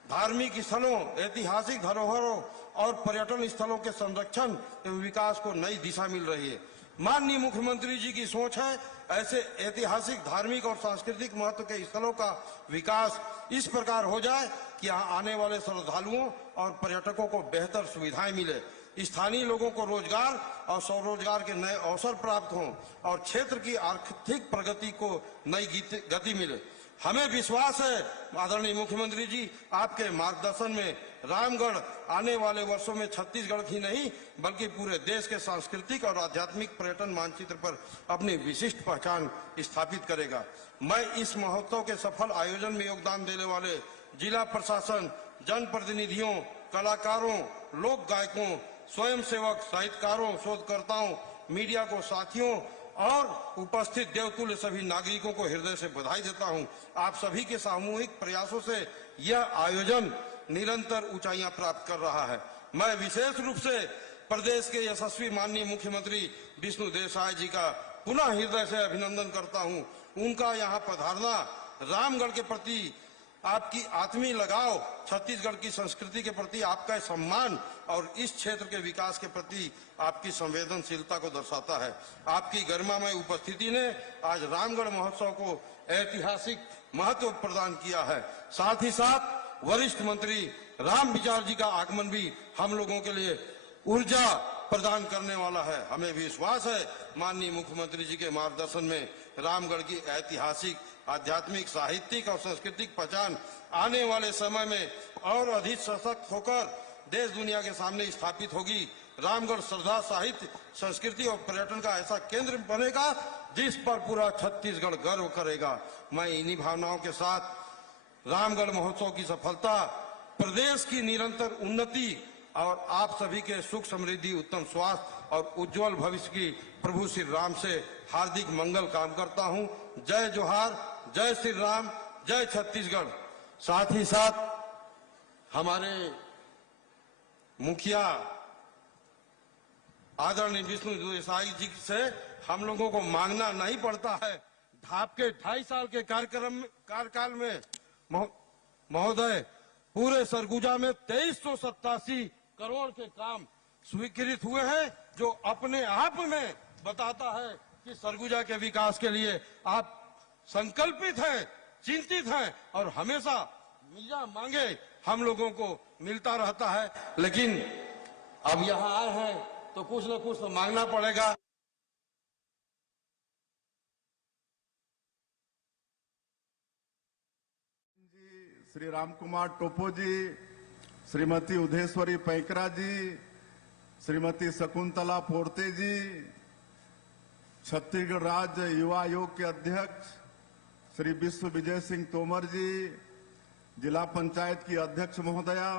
धार्मिक स्थलों, ऐतिहासिक धरोहरों और पर्यटन स्थलों के संरक्षण एवं विकास को नई दिशा मिल रही है। माननीय मुख्यमंत्री जी की सोच है ऐसे ऐतिहासिक, धार्मिक और सांस्कृतिक महत्व के स्थलों का विकास इस प्रकार हो जाए कि यहाँ आने वाले श्रद्धालुओं और पर्यटकों को बेहतर सुविधाएं मिले। स्थानीय लोगों को रोजगार और स्वरोजगार के नए अवसर प्राप्त हों और क्षेत्र की आर्थिक प्रगति को नई गति मिले। हमें विश्वास है आदरणीय मुख्यमंत्री जी, आपके मार्गदर्शन में रामगढ़ आने वाले वर्षों में छत्तीसगढ़ ही नहीं बल्कि पूरे देश के सांस्कृतिक और आध्यात्मिक पर्यटन मानचित्र पर अपनी विशिष्ट पहचान स्थापित करेगा। मैं इस महोत्सव के सफल आयोजन में योगदान देने वाले जिला प्रशासन, जनप्रतिनिधियों, कलाकारों, लोक गायकों, स्वयंसेवक, साहित्यकारों, शोधकर्ताओं, मीडिया को साथियों और उपस्थित देवतुल्य सभी नागरिकों को हृदय से बधाई देता हूं। आप सभी के सामूहिक प्रयासों से यह आयोजन निरंतर ऊंचाइयां प्राप्त कर रहा है। मैं विशेष रूप से प्रदेश के यशस्वी माननीय मुख्यमंत्री विष्णुदेव साय जी का पुनः हृदय से अभिनंदन करता हूं। उनका यहाँ पधारना रामगढ़ के प्रति आपकी आत्मीय लगाव, छत्तीसगढ़ की संस्कृति के प्रति आपका सम्मान और इस क्षेत्र के विकास के प्रति आपकी संवेदनशीलता को दर्शाता है। आपकी गरिमामय उपस्थिति ने आज रामगढ़ महोत्सव को ऐतिहासिक महत्व प्रदान किया है। साथ ही साथ वरिष्ठ मंत्री राम विचार जी का आगमन भी हम लोगों के लिए ऊर्जा प्रदान करने वाला है। हमें विश्वास है माननीय मुख्यमंत्री जी के मार्गदर्शन में रामगढ़ की ऐतिहासिक, आध्यात्मिक, साहित्यिक और सांस्कृतिक पहचान आने वाले समय में और अधिक सशक्त होकर देश दुनिया के सामने स्थापित होगी। रामगढ़ श्रद्धा, साहित्य, संस्कृति और पर्यटन का ऐसा केंद्र बनेगा जिस पर पूरा छत्तीसगढ़ गर्व करेगा। मैं इन्हीं भावनाओं के साथ रामगढ़ महोत्सव की सफलता, प्रदेश की निरंतर उन्नति और आप सभी के सुख समृद्धि, उत्तम स्वास्थ्य और उज्जवल भविष्य की प्रभु श्री राम से हार्दिक मंगल काम करता हूं। जय जोहार, जय श्री राम, जय छत्तीसगढ़। साथ ही साथ हमारे मुखिया आदरणीय विष्णुदेव साय जी से हम लोगों को मांगना नहीं पड़ता है। आपके 2.5 साल के कार्यकाल में महोदय पूरे सरगुजा में 2387 करोड़ के काम स्वीकृत हुए हैं, जो अपने आप में बताता है कि सरगुजा के विकास के लिए आप संकल्पित हैं, चिंतित हैं और हमेशा मिला मांगे हम लोगों को मिलता रहता है। लेकिन अब यहाँ आए हैं तो कुछ न कुछ तो मांगना पड़ेगा। श्री राम कुमार टोपो जी, श्रीमती उधेश्वरी पैकरा जी, श्रीमती शकुंतला पोर्ते जी, छत्तीसगढ़ राज्य युवा आयोग के अध्यक्ष श्री विश्व विजय सिंह तोमर जी, जिला पंचायत की अध्यक्ष महोदया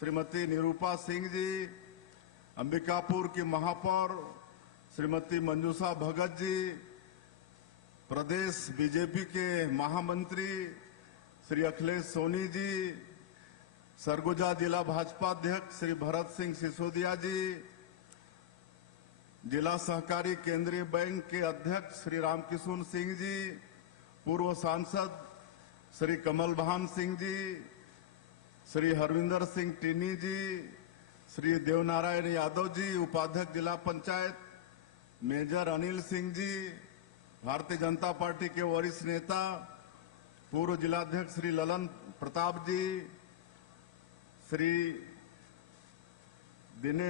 श्रीमती निरूपा सिंह जी, अंबिकापुर की महापौर श्रीमती मंजूषा भगत जी, प्रदेश बीजेपी के महामंत्री श्री अखिलेश सोनी जी, सरगुजा जिला भाजपा अध्यक्ष श्री भरत सिंह सिसोदिया जी, जिला सहकारी केंद्रीय बैंक के अध्यक्ष श्री रामकिशुन सिंह जी, पूर्व सांसद श्री कमल भान सिंह जी, श्री हरविंदर सिंह टिनी जी, श्री देवनारायण यादव जी, उपाध्यक्ष जिला पंचायत मेजर अनिल सिंह जी, भारतीय जनता पार्टी के वरिष्ठ नेता पूर्व जिलाध्यक्ष श्री ललन प्रताप जी, श्री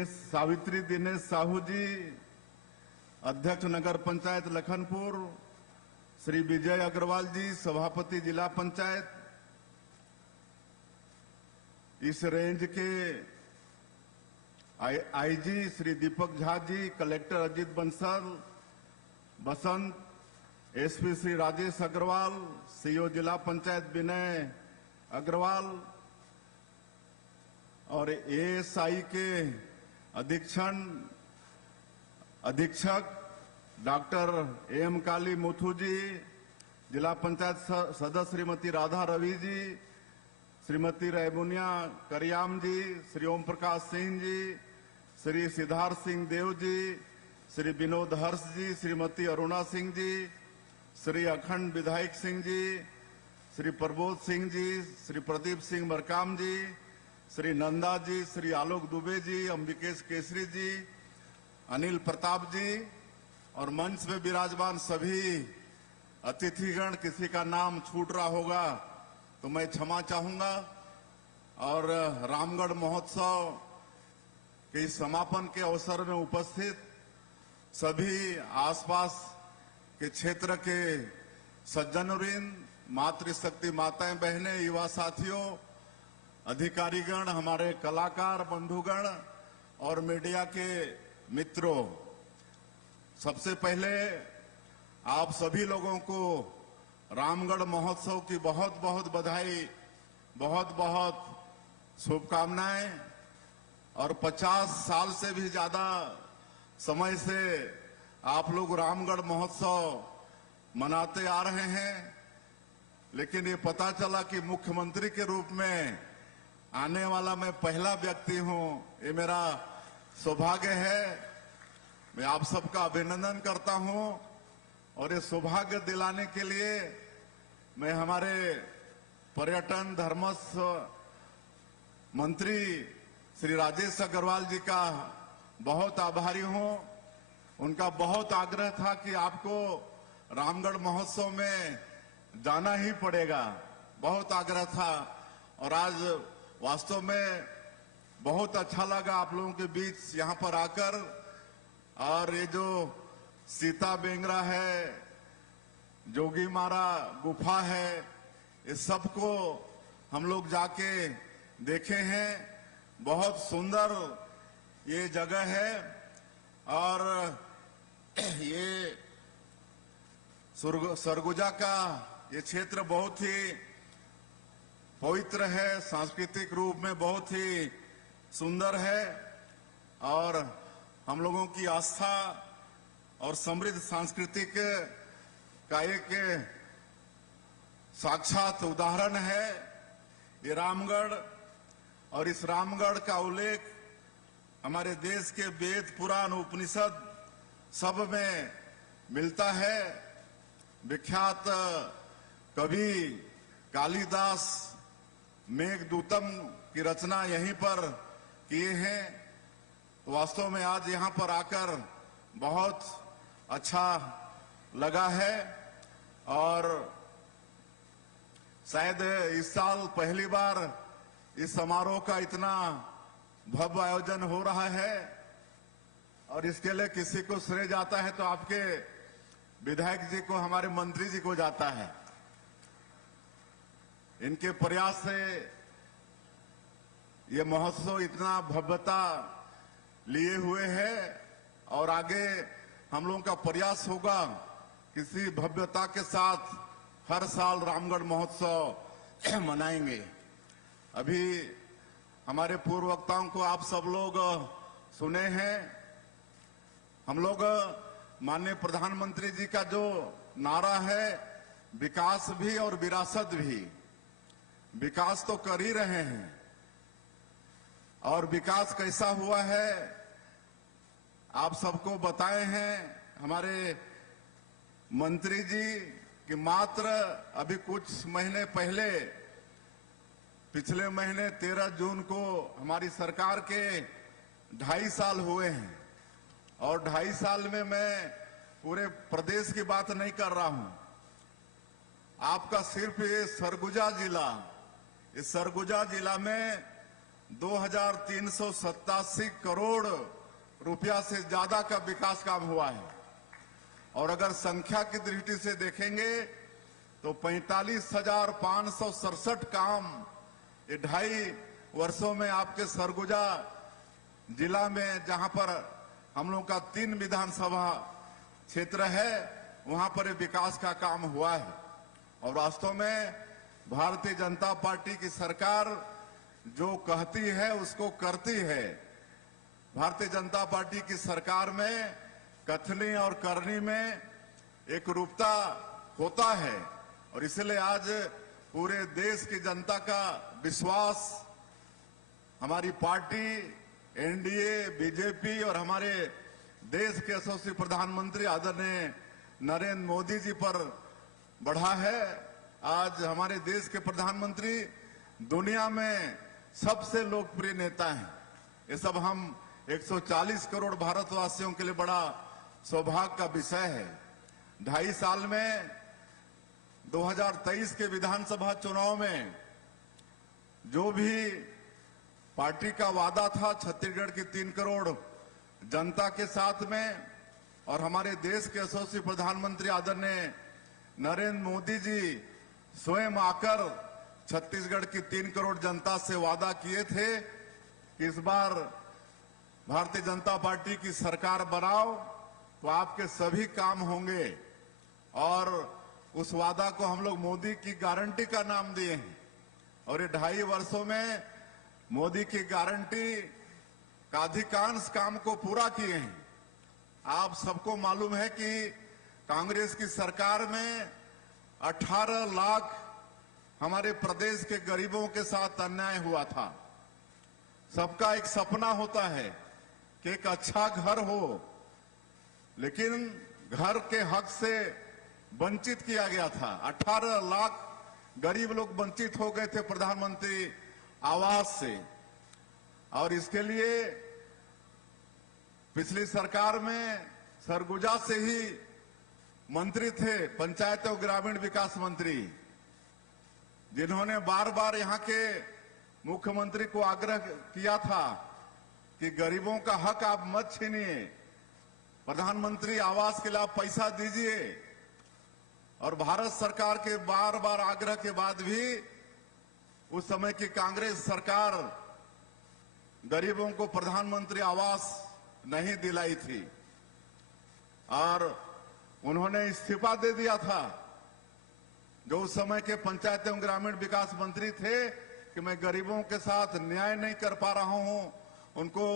सावित्री दिनेश साहू जी, अध्यक्ष नगर पंचायत लखनपुर श्री विजय अग्रवाल जी, सभापति जिला पंचायत, इस रेंज के आईजी श्री दीपक झा जी, कलेक्टर अजीत बंसल बसंत, एसपी श्री राजेश अग्रवाल, सीओ जिला पंचायत विनय अग्रवाल और एएसआई के अधीक्षक डॉक्टर एम काली मुथु जी, जिला पंचायत सदस्य श्रीमती राधा रवि जी, श्रीमती रैमुनिया करियाम जी, श्री ओम प्रकाश सिंह जी, श्री सिद्धार्थ सिंह देव जी, श्री विनोद हर्ष जी, श्रीमती अरुणा सिंह जी, श्री अखंड विधायक सिंह जी, श्री प्रबोध सिंह जी, श्री प्रदीप सिंह मरकाम जी, श्री नंदा जी, श्री आलोक दुबे जी, अंबिकेश केसरी जी, अनिल प्रताप जी और मंच में विराजमान सभी अतिथिगण, किसी का नाम छूट रहा होगा तो मैं क्षमा चाहूंगा। और रामगढ़ महोत्सव कि इस समापन के अवसर में उपस्थित सभी आसपास के क्षेत्र के सज्जनवृंद, मातृशक्ति माताएं, बहनें, युवा साथियों, अधिकारीगण, हमारे कलाकार बंधुगण और मीडिया के मित्रों, सबसे पहले आप सभी लोगों को रामगढ़ महोत्सव की बहुत बहुत बधाई, बहुत बहुत शुभकामनाएं। और 50 साल से भी ज्यादा समय से आप लोग रामगढ़ महोत्सव मनाते आ रहे हैं, लेकिन ये पता चला कि मुख्यमंत्री के रूप में आने वाला मैं पहला व्यक्ति हूं। ये मेरा सौभाग्य है। मैं आप सबका अभिनंदन करता हूं और ये सौभाग्य दिलाने के लिए मैं हमारे पर्यटन धर्मस्व मंत्री श्री राजेश अग्रवाल जी का बहुत आभारी हूं। उनका बहुत आग्रह था कि आपको रामगढ़ महोत्सव में जाना ही पड़ेगा, बहुत आग्रह था। और आज वास्तव में बहुत अच्छा लगा आप लोगों के बीच यहां पर आकर। और ये जो सीता बेंगरा है, जोगी मारा गुफा है, इस सबको हम लोग जाके देखे हैं। बहुत सुंदर ये जगह है और ये सरगुजा का ये क्षेत्र बहुत ही पवित्र है, सांस्कृतिक रूप में बहुत ही सुंदर है और हम लोगों की आस्था और समृद्ध सांस्कृतिक का एक साक्षात उदाहरण है ये रामगढ़। और इस रामगढ़ का उल्लेख हमारे देश के वेद, पुराण, उपनिषद सब में मिलता है। विख्यात कवि कालिदास मेघदूतम की रचना यहीं पर किए हैं। तो वास्तव में आज यहां पर आकर बहुत अच्छा लगा है। और शायद इस साल पहली बार इस समारोह का इतना भव्य आयोजन हो रहा है और इसके लिए किसी को श्रेय जाता है तो आपके विधायक जी को, हमारे मंत्री जी को जाता है। इनके प्रयास से ये महोत्सव इतना भव्यता लिए हुए है और आगे हम लोगों का प्रयास होगा किसी भव्यता के साथ हर साल रामगढ़ महोत्सव मनाएंगे। अभी हमारे पूर्व वक्ताओं को आप सब लोग सुने हैं। हम लोग माननीय प्रधानमंत्री जी का जो नारा है, विकास भी और विरासत भी, विकास तो कर ही रहे हैं। और विकास कैसा हुआ है आप सबको बताए हैं हमारे मंत्री जी कि मात्र अभी कुछ महीने पहले, पिछले महीने 13 जून को हमारी सरकार के 2.5 साल हुए हैं। और 2.5 साल में मैं पूरे प्रदेश की बात नहीं कर रहा हूं। आपका सिर्फ ये सरगुजा जिला, इस सरगुजा जिला में 2387 करोड़ रुपया से ज्यादा का विकास काम हुआ है। और अगर संख्या की दृष्टि से देखेंगे तो 45,567 काम ये 2.5 वर्षों में आपके सरगुजा जिला में, जहां पर हम लोग का 3 विधानसभा क्षेत्र है, वहां पर विकास का काम हुआ है। और वास्तव में भारतीय जनता पार्टी की सरकार जो कहती है उसको करती है। भारतीय जनता पार्टी की सरकार में कथनी और करनी में एक रूपता होता है और इसलिए आज पूरे देश की जनता का विश्वास हमारी पार्टी, एनडीए, बीजेपी और हमारे देश के यशस्वी प्रधानमंत्री आदरणीय नरेंद्र मोदी जी पर बढ़ा है। आज हमारे देश के प्रधानमंत्री दुनिया में सबसे लोकप्रिय नेता हैं। ये सब हम 140 करोड़ भारतवासियों के लिए बड़ा सौभाग्य का विषय है। 2.5 साल में 2023 के विधानसभा चुनाव में जो भी पार्टी का वादा था छत्तीसगढ़ की 3 करोड़ जनता के साथ में, और हमारे देश के यशस्वी प्रधानमंत्री आदरणीय नरेंद्र मोदी जी स्वयं आकर छत्तीसगढ़ की 3 करोड़ जनता से वादा किए थे कि इस बार भारतीय जनता पार्टी की सरकार बनाओ तो आपके सभी काम होंगे। और उस वादा को हम लोग मोदी की गारंटी का नाम दिए हैं, और ये 2.5 वर्षों में मोदी की गारंटी का अधिकांश काम को पूरा किए हैं। आप सबको मालूम है कि कांग्रेस की सरकार में 18 लाख हमारे प्रदेश के गरीबों के साथ अन्याय हुआ था। सबका एक सपना होता है कि एक अच्छा घर हो, लेकिन घर के हक से वंचित किया गया था। 18 लाख गरीब लोग वंचित हो गए थे प्रधानमंत्री आवास से, और इसके लिए पिछली सरकार में सरगुजा से ही मंत्री थे, पंचायत और ग्रामीण विकास मंत्री, जिन्होंने बार बार यहाँ के मुख्यमंत्री को आग्रह किया था कि गरीबों का हक आप मत छीनिए, प्रधानमंत्री आवास के लिए आप पैसा दीजिए। और भारत सरकार के बार बार आग्रह के बाद भी उस समय की कांग्रेस सरकार गरीबों को प्रधानमंत्री आवास नहीं दिलाई थी, और उन्होंने इस्तीफा दे दिया था। जो उस समय के पंचायत एवं ग्रामीण विकास मंत्री थे कि मैं गरीबों के साथ न्याय नहीं कर पा रहा हूं, उनको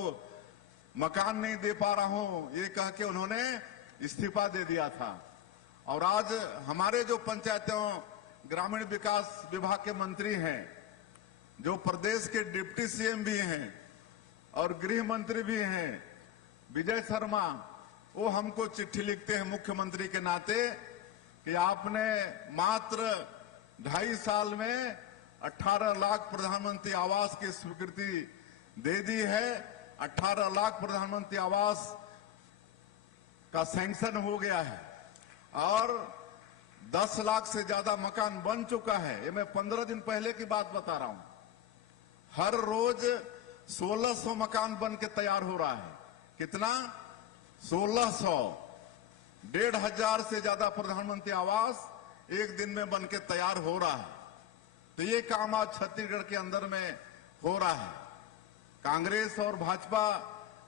मकान नहीं दे पा रहा हूं, ये कह के उन्होंने इस्तीफा दे दिया था। और आज हमारे जो पंचायत एवं ग्रामीण विकास विभाग के मंत्री हैं, जो प्रदेश के डिप्टी सीएम भी हैं और गृह मंत्री भी हैं, विजय शर्मा, वो हमको चिट्ठी लिखते हैं मुख्यमंत्री के नाते कि आपने मात्र 2.5 साल में 18 लाख प्रधानमंत्री आवास की स्वीकृति दे दी है। 18 लाख प्रधानमंत्री आवास का सैंक्शन हो गया है, और 10 लाख से ज्यादा मकान बन चुका है। ये मैं 15 दिन पहले की बात बता रहा हूं। हर रोज 1600 मकान बन के तैयार हो रहा है। कितना? 1600। 1,500 से ज्यादा प्रधानमंत्री आवास एक दिन में बन के तैयार हो रहा है। तो ये काम आज छत्तीसगढ़ के अंदर में हो रहा है। कांग्रेस और भाजपा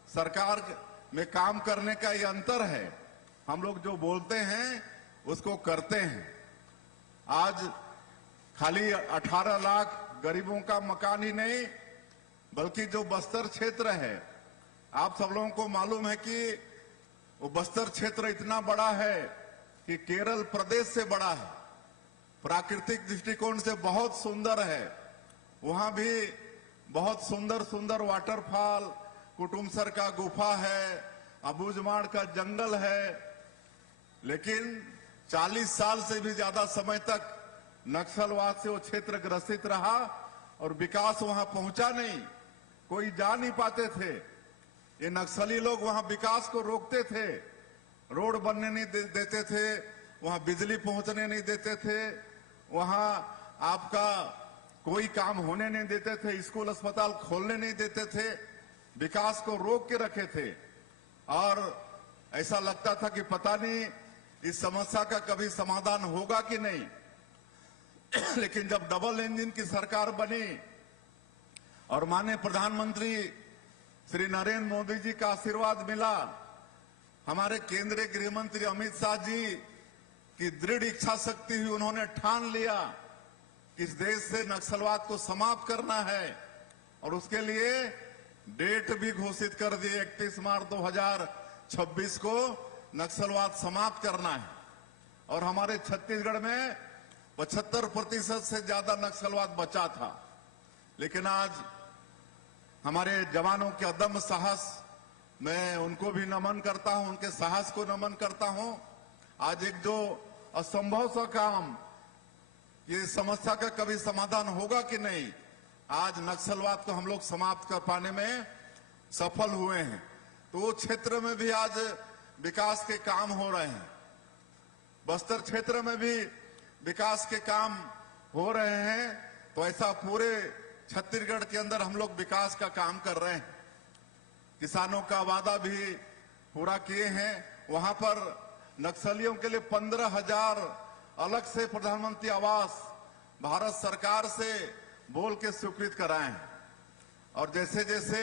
सरकार में काम करने का ये अंतर है। हम लोग जो बोलते हैं उसको करते हैं। आज खाली 18 लाख गरीबों का मकान ही नहीं, बल्कि जो बस्तर क्षेत्र है, आप सब लोगों को मालूम है कि वो बस्तर क्षेत्र इतना बड़ा है कि केरल प्रदेश से बड़ा है, प्राकृतिक दृष्टिकोण से बहुत सुंदर है। वहां भी बहुत सुंदर सुंदर वाटरफॉल, कुटुमसर का गुफा है, अबूझमाड़ का जंगल है, लेकिन 40 साल से भी ज्यादा समय तक नक्सलवाद से वो क्षेत्र ग्रसित रहा और विकास वहां पहुंचा नहीं। कोई जा नहीं पाते थे। ये नक्सली लोग वहां विकास को रोकते थे, रोड बनने नहीं देते थे, वहां बिजली पहुंचने नहीं देते थे, वहां आपका कोई काम होने नहीं देते थे, स्कूल अस्पताल खोलने नहीं देते थे, विकास को रोक के रखे थे। और ऐसा लगता था कि पता नहीं इस समस्या का कभी समाधान होगा कि नहीं। लेकिन जब डबल इंजन की सरकार बनी और माननीय प्रधानमंत्री श्री नरेंद्र मोदी जी का आशीर्वाद मिला, हमारे केंद्रीय गृह मंत्री अमित शाह जी की दृढ़ इच्छा शक्ति हुई, उन्होंने ठान लिया कि इस देश से नक्सलवाद को समाप्त करना है, और उसके लिए डेट भी घोषित कर दी। 31 मार्च 2026 को नक्सलवाद समाप्त करना है। और हमारे छत्तीसगढ़ में 75% से ज्यादा नक्सलवाद बचा था। लेकिन आज हमारे जवानों के अदम्य साहस, मैं उनको भी नमन करता हूं, उनके साहस को नमन करता हूं। आज एक जो असंभव सा काम, ये समस्या का कभी समाधान होगा कि नहीं, आज नक्सलवाद को हम लोग समाप्त कर पाने में सफल हुए हैं। तो वो क्षेत्र में भी आज विकास के काम हो रहे हैं। बस्तर क्षेत्र में भी विकास के काम हो रहे हैं। तो ऐसा पूरे छत्तीसगढ़ के अंदर हम लोग विकास का काम कर रहे हैं। किसानों का वादा भी पूरा किए हैं। वहां पर नक्सलियों के लिए 15,000 अलग से प्रधानमंत्री आवास भारत सरकार से बोल के स्वीकृत कराए हैं। और जैसे जैसे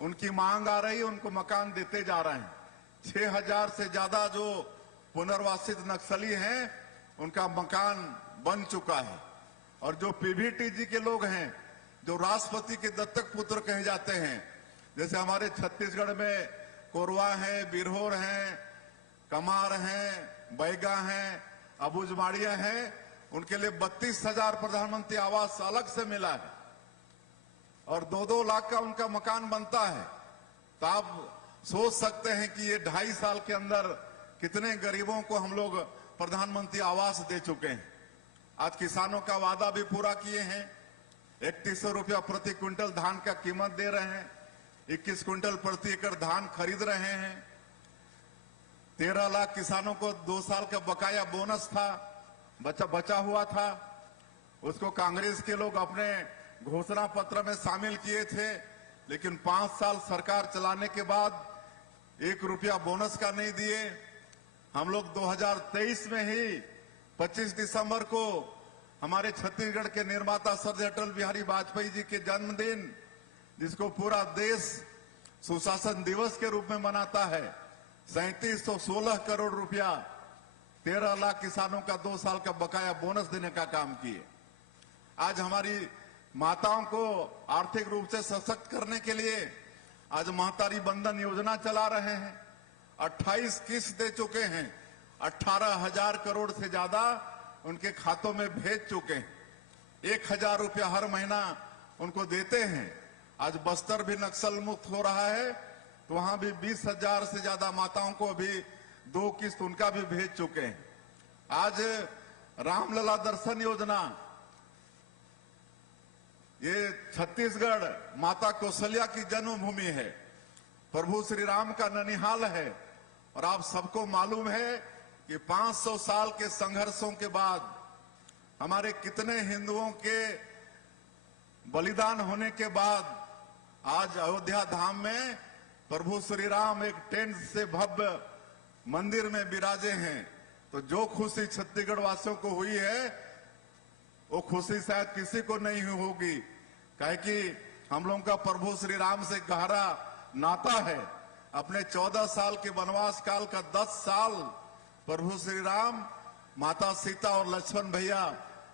उनकी मांग आ रही है उनको मकान देते जा रहे हैं। 6,000 से ज्यादा जो पुनर्वासित नक्सली हैं उनका मकान बन चुका है। और जो पीवीटीजी के लोग हैं, जो राष्ट्रपति के दत्तक पुत्र कहे जाते हैं, जैसे हमारे छत्तीसगढ़ में कोरवा है, बिरहोर हैं, कमार हैं, बैगा हैं, अबुझमाड़िया हैं, उनके लिए 32,000 प्रधानमंत्री आवास अलग से मिला है और 2-2 लाख का उनका मकान बनता है। तो आप सोच सकते हैं कि ये 2.5 साल के अंदर कितने गरीबों को हम लोग प्रधानमंत्री आवास दे चुके हैं। आज किसानों का वादा भी पूरा किए हैं। 3100 रुपया प्रति क्विंटल धान का कीमत दे रहे हैं। 21 क्विंटल प्रति एकड़ धान खरीद रहे हैं। 13 लाख किसानों को 2 साल का बकाया बोनस था, बचा हुआ था, उसको कांग्रेस के लोग अपने घोषणा पत्र में शामिल किए थे। लेकिन 5 साल सरकार चलाने के बाद 1 रुपया बोनस का नहीं दिए। हम लोग 2023 में ही 25 दिसंबर को हमारे छत्तीसगढ़ के निर्माता स्वर्गीय अटल बिहारी वाजपेयी जी के जन्मदिन, जिसको पूरा देश सुशासन दिवस के रूप में मनाता है, 3716 करोड़ रुपया 13 लाख किसानों का 2 साल का बकाया बोनस देने का काम किए। आज हमारी माताओं को आर्थिक रूप से सशक्त करने के लिए आज महतारी बंधन योजना चला रहे हैं। 28 किस्त दे चुके हैं। 18,000 करोड़ से ज्यादा उनके खातों में भेज चुके हैं। 1,000 रुपया हर महीना उनको देते हैं। आज बस्तर भी नक्सल मुक्त हो रहा है, तो वहां भी 20,000 से ज्यादा माताओं को अभी 2 किस्त उनका भी भेज चुके हैं। आज रामलला दर्शन योजना, ये छत्तीसगढ़ माता कौशल्या की जन्मभूमि है, प्रभु श्री राम का ननिहाल है। और आप सबको मालूम है कि 500 साल के संघर्षों के बाद हमारे कितने हिंदुओं के बलिदान होने के बाद आज अयोध्या धाम में प्रभु श्री राम एक टेंट से भव्य मंदिर में विराजे हैं। तो जो खुशी छत्तीसगढ़ वासियों को हुई है वो खुशी शायद किसी को नहीं हुई होगी, काहे कि हम लोगों का प्रभु श्री राम से गहरा नाता है। अपने 14 साल के वनवास काल का 10 साल प्रभु श्री राम, माता सीता और लक्ष्मण भैया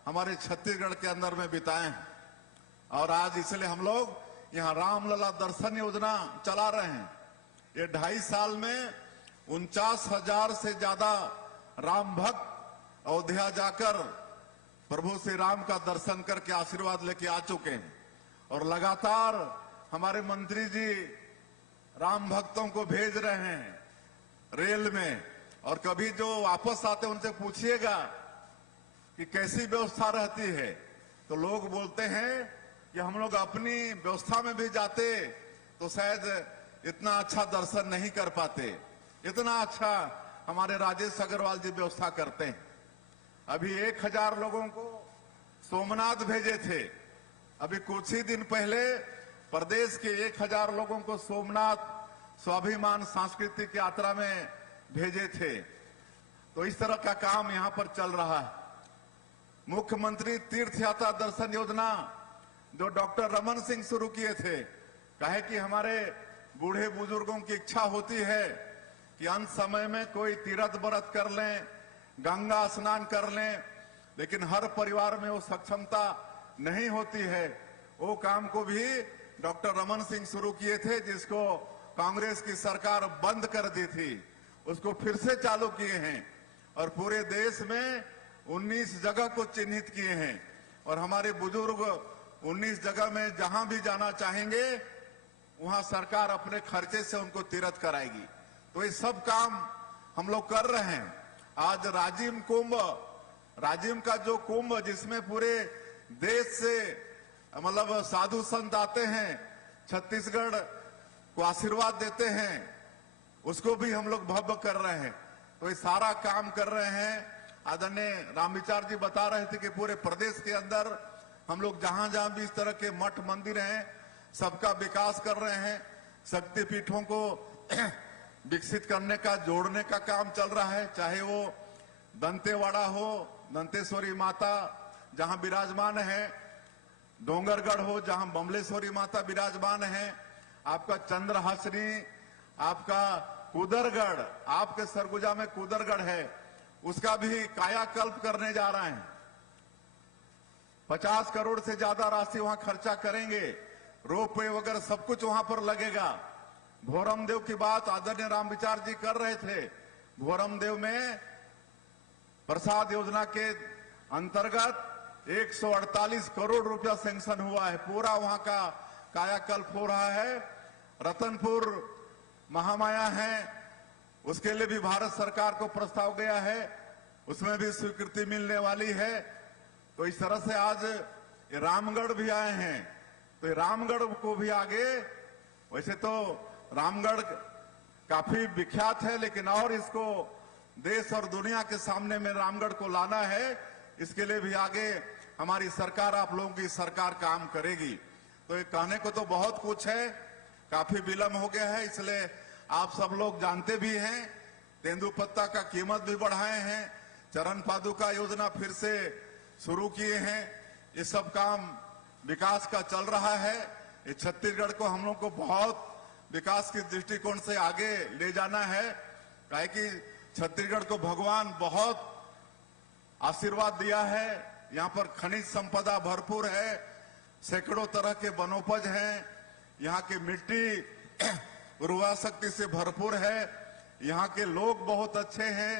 हमारे छत्तीसगढ़ के अंदर में बिताए हैं। और आज इसलिए हम लोग यहाँ रामलला दर्शन योजना चला रहे हैं। ये 2.5 साल में 49,000 से ज्यादा राम भक्त अयोध्या जाकर प्रभु श्री राम का दर्शन करके आशीर्वाद लेके आ चुके हैं। और लगातार हमारे मंत्री जी राम भक्तों को भेज रहे हैं रेल में। और कभी जो वापस आते उनसे पूछिएगा कि कैसी व्यवस्था रहती है, तो लोग बोलते हैं कि हम लोग अपनी व्यवस्था में भी जाते तो शायद इतना अच्छा दर्शन नहीं कर पाते। इतना अच्छा हमारे राजेश अग्रवाल जी व्यवस्था करते हैं। अभी 1,000 लोगों को सोमनाथ भेजे थे। अभी कुछ ही दिन पहले प्रदेश के 1,000 लोगों को सोमनाथ स्वाभिमान सांस्कृतिक यात्रा में भेजे थे। तो इस तरह का काम यहां पर चल रहा है। मुख्यमंत्री तीर्थ यात्रा दर्शन योजना जो डॉक्टर रमन सिंह शुरू किए थे, कहे कि हमारे बूढ़े बुजुर्गों की इच्छा होती है कि अंत समय में कोई तीर्थ व्रत कर लें, गंगा स्नान कर लें, लेकिन हर परिवार में वो सक्षमता नहीं होती है। वो काम को भी डॉक्टर रमन सिंह शुरू किए थे, जिसको कांग्रेस की सरकार बंद कर दी थी, उसको फिर से चालू किए हैं। और पूरे देश में 19 जगह को चिन्हित किए हैं। और हमारे बुजुर्ग 19 जगह में जहां भी जाना चाहेंगे वहां सरकार अपने खर्चे से उनको तीर्थ कराएगी। तो ये सब काम हम लोग कर रहे हैं। आज राजिम कुंभ, राजिम का जो कुंभ जिसमें पूरे देश से मतलब साधु संत आते हैं, छत्तीसगढ़ को आशीर्वाद देते हैं, उसको भी हम लोग भव्य कर रहे हैं। तो ये सारा काम कर रहे हैं। आदरणीय रामविचार जी बता रहे थे कि पूरे प्रदेश के अंदर हम लोग जहां जहां भी इस तरह के मठ मंदिर हैं सबका विकास कर रहे हैं। शक्तिपीठों को विकसित करने का, जोड़ने का काम चल रहा है, चाहे वो दंतेवाड़ा हो, दंतेश्वरी माता जहां विराजमान है, डोंगरगढ़ हो जहां बमलेश्वरी माता विराजमान है, आपका चंद्रहासनी, आपका कुदरगढ़, आपके सरगुजा में कुदरगढ़ है, उसका भी कायाकल्प करने जा रहे हैं। 50 करोड़ से ज्यादा राशि वहां खर्चा करेंगे, रोपवे वगैरह सब कुछ वहां पर लगेगा। भोरमदेव की बात आदरणीय रामविचार जी कर रहे थे। भोरमदेव में प्रसाद योजना के अंतर्गत 148 करोड़ रुपया सैंक्शन हुआ है, पूरा वहां का कायाकल्प हो रहा है। रतनपुर महामाया है, उसके लिए भी भारत सरकार को प्रस्ताव गया है, उसमें भी स्वीकृति मिलने वाली है। तो इस तरह से आज ये रामगढ़ भी आए हैं, तो ये रामगढ़ को भी आगे, वैसे तो रामगढ़ काफी विख्यात है, लेकिन और इसको देश और दुनिया के सामने में रामगढ़ को लाना है, इसके लिए भी आगे हमारी सरकार, आप लोगों की सरकार काम करेगी। तो ये कहने को तो बहुत कुछ है, काफी विलंब हो गया है, इसलिए आप सब लोग जानते भी हैं। तेंदुपत्ता का कीमत भी बढ़ाए हैं, चरण पादुका योजना फिर से शुरू किए हैं, ये सब काम विकास का चल रहा है। ये छत्तीसगढ़ को हम लोग को बहुत विकास के दृष्टिकोण से आगे ले जाना है, काहे कि छत्तीसगढ़ को भगवान बहुत आशीर्वाद दिया है। यहाँ पर खनिज संपदा भरपूर है, सैकड़ों तरह के वनोपज हैं, यहाँ की मिट्टी उर्वरा शक्ति से भरपूर है, यहाँ के लोग बहुत अच्छे हैं।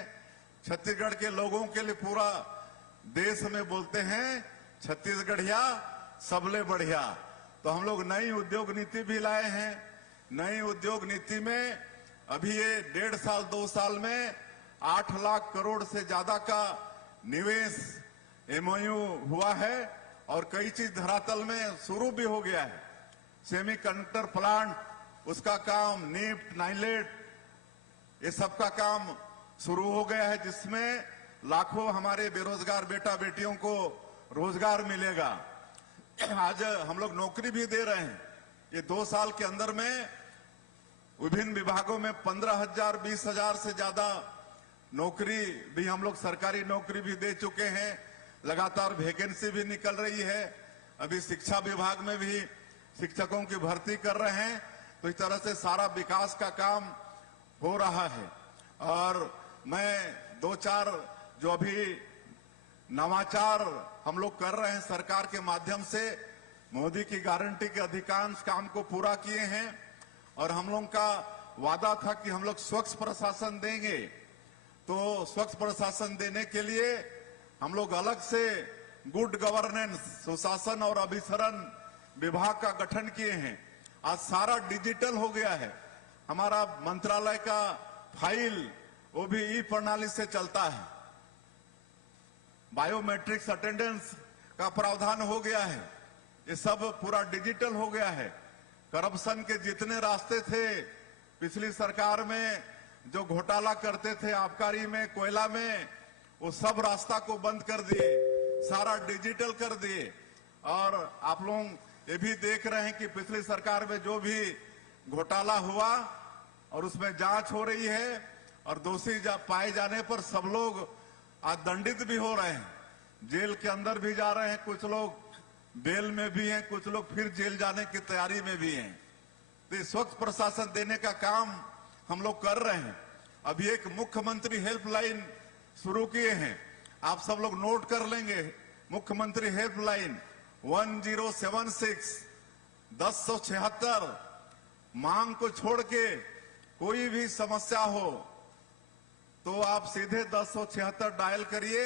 छत्तीसगढ़ के लोगों के लिए पूरा देश में बोलते हैं छत्तीसगढ़िया सबले बढ़िया। तो हम लोग नई उद्योग नीति भी लाए हैं। नई उद्योग नीति में अभी ये 1.5 साल 2 साल में 8 लाख करोड़ से ज्यादा का निवेश MOU हुआ है और कई चीज धरातल में शुरू भी हो गया है। सेमीकंडक्टर प्लांट, उसका काम, निफ्ट, नाइलेट, ये सबका काम शुरू हो गया है, जिसमें लाखों हमारे बेरोजगार बेटा बेटियों को रोजगार मिलेगा। आज हम लोग नौकरी भी दे रहे हैं। ये 2 साल के अंदर में विभिन्न विभागों में 15,000 20,000 से ज्यादा नौकरी भी हम लोग सरकारी नौकरी भी दे चुके हैं। लगातार वैकेंसी भी निकल रही है। अभी शिक्षा विभाग में भी शिक्षकों की भर्ती कर रहे हैं। तो इस तरह से सारा विकास का काम हो रहा है। और मैं 2-4 जो अभी नवाचार हम लोग कर रहे हैं सरकार के माध्यम से, मोदी की गारंटी के अधिकांश काम को पूरा किए हैं। और हम लोग का वादा था कि हम लोग स्वच्छ प्रशासन देंगे, तो स्वच्छ प्रशासन देने के लिए हम लोग अलग से गुड गवर्नेंस, सुशासन और अभिसरण विभाग का गठन किए हैं। आज सारा डिजिटल हो गया है। हमारा मंत्रालय का फाइल वो भी ई प्रणाली से चलता है। बायोमेट्रिक्स अटेंडेंस का प्रावधान हो गया है। ये सब पूरा डिजिटल हो गया है। करप्शन के जितने रास्ते थे पिछली सरकार में, जो घोटाला करते थे आबकारी में, कोयला में, वो सब रास्ता को बंद कर दिए, सारा डिजिटल कर दिए। और आप लोग ये भी देख रहे हैं कि पिछली सरकार में जो भी घोटाला हुआ और उसमें जांच हो रही है और दोषी पाए जाने पर सब लोग आज दंडित भी हो रहे हैं, जेल के अंदर भी जा रहे हैं, कुछ लोग बेल में भी हैं, कुछ लोग फिर जेल जाने की तैयारी में भी हैं। तो स्वच्छ प्रशासन देने का काम हम लोग कर रहे हैं। अभी एक मुख्यमंत्री हेल्पलाइन शुरू किए हैं, आप सब लोग नोट कर लेंगे। मुख्यमंत्री हेल्पलाइन 1076 1076। मांग को छोड़ के कोई भी समस्या हो तो आप सीधे 1076 डायल करिए,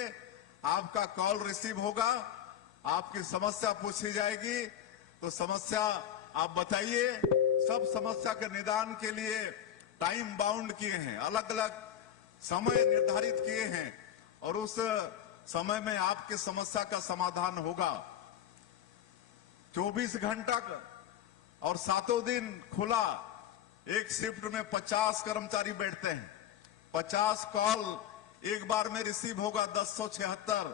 आपका कॉल रिसीव होगा, आपकी समस्या पूछी जाएगी। तो समस्या आप बताइए। सब समस्या के निदान के लिए टाइम बाउंड किए हैं, अलग अलग समय निर्धारित किए हैं और उस समय में आपकी समस्या का समाधान होगा। 24 घंटा और 7 दिन खुला। एक शिफ्ट में 50 कर्मचारी बैठते हैं। 50 कॉल एक बार में रिसीव होगा 1076।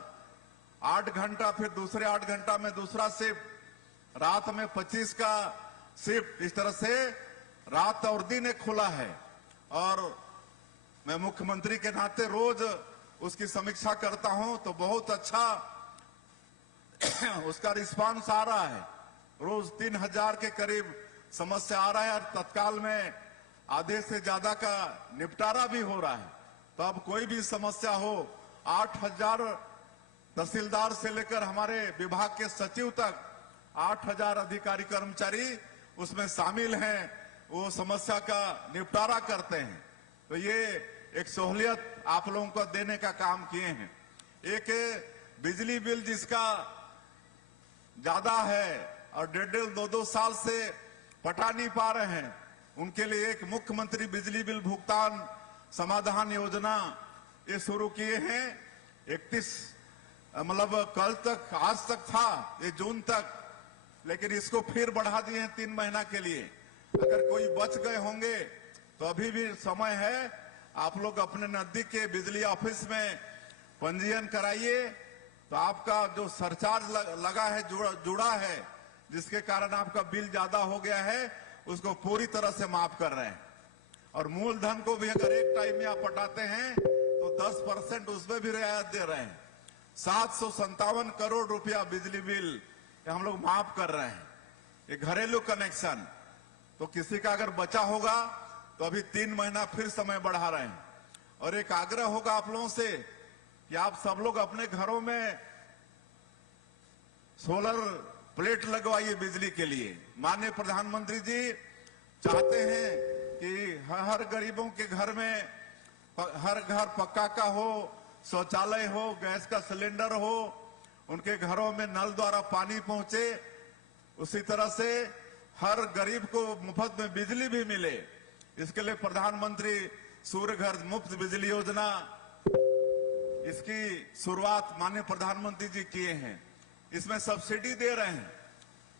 8 घंटा, फिर दूसरे 8 घंटा में दूसरा शिफ्ट, रात में 25 का शिफ्ट, इस तरह से रात और दिन एक खुला है। और मैं मुख्यमंत्री के नाते रोज उसकी समीक्षा करता हूं तो बहुत अच्छा उसका रिस्पांस आ रहा है। रोज 3000 के करीब समस्या आ रहा है और तत्काल में आधे से ज्यादा का निपटारा भी हो रहा है। तो अब कोई भी समस्या हो, 8000 तहसीलदार से लेकर हमारे विभाग के सचिव तक 8000 अधिकारी कर्मचारी उसमें शामिल हैं, वो समस्या का निपटारा करते हैं। तो ये एक सहूलियत आप लोगों को देने का काम किए हैं। एक बिजली बिल जिसका ज्यादा है और 1.5-2 साल से पटा नहीं पा रहे हैं, उनके लिए एक मुख्यमंत्री बिजली बिल भुगतान समाधान योजना ये शुरू किए हैं। 31 मतलब कल तक, आज तक था ये जून तक, लेकिन इसको फिर बढ़ा दिए हैं 3 महीना के लिए। अगर कोई बच गए होंगे तो अभी भी समय है, आप लोग अपने नजदीक के बिजली ऑफिस में पंजीयन कराइए। तो आपका जो सरचार्ज लगा है, जुड़ा है, जिसके कारण आपका बिल ज्यादा हो गया है, उसको पूरी तरह से माफ कर रहे हैं। और मूलधन को भी अगर एक टाइम में आप पटाते हैं तो 10% उसमें भी रियायत दे रहे हैं। 757 करोड़ रुपया बिजली बिल हम लोग माफ कर रहे हैं। ये घरेलू कनेक्शन तो किसी का अगर बचा होगा तो अभी 3 महीना फिर समय बढ़ा रहे हैं। और एक आग्रह होगा आप लोगों से कि आप सब लोग अपने घरों में सोलर प्लेट लगवाइए बिजली के लिए। माननीय प्रधानमंत्री जी चाहते हैं कि हर गरीबों के घर में, हर घर पक्का का हो, शौचालय हो, गैस का सिलेंडर हो, उनके घरों में नल द्वारा पानी पहुंचे। उसी तरह से हर गरीब को मुफ्त में बिजली भी मिले, इसके लिए प्रधानमंत्री सूर्य घर मुफ्त बिजली योजना, इसकी शुरुआत माननीय प्रधानमंत्री जी किए हैं। इसमें सब्सिडी दे रहे हैं।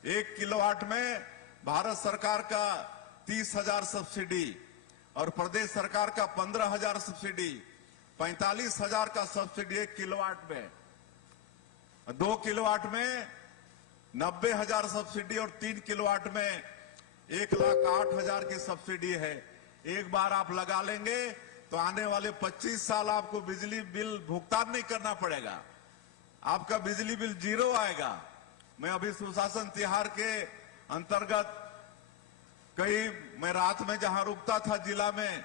1 किलोवाट में भारत सरकार का 30,000 सब्सिडी और प्रदेश सरकार का 15,000 सब्सिडी, 45,000 का सब्सिडी 1 किलोवाट में। 2 किलोवाट में 90,000 सब्सिडी और 3 किलोवाट में 1,08,000 की सब्सिडी है। एक बार आप लगा लेंगे तो आने वाले 25 साल आपको बिजली बिल भुगतान नहीं करना पड़ेगा, आपका बिजली बिल 0 आएगा। मैं अभी सुशासन तिहार के अंतर्गत मैं रात में जहां रुकता था जिला में,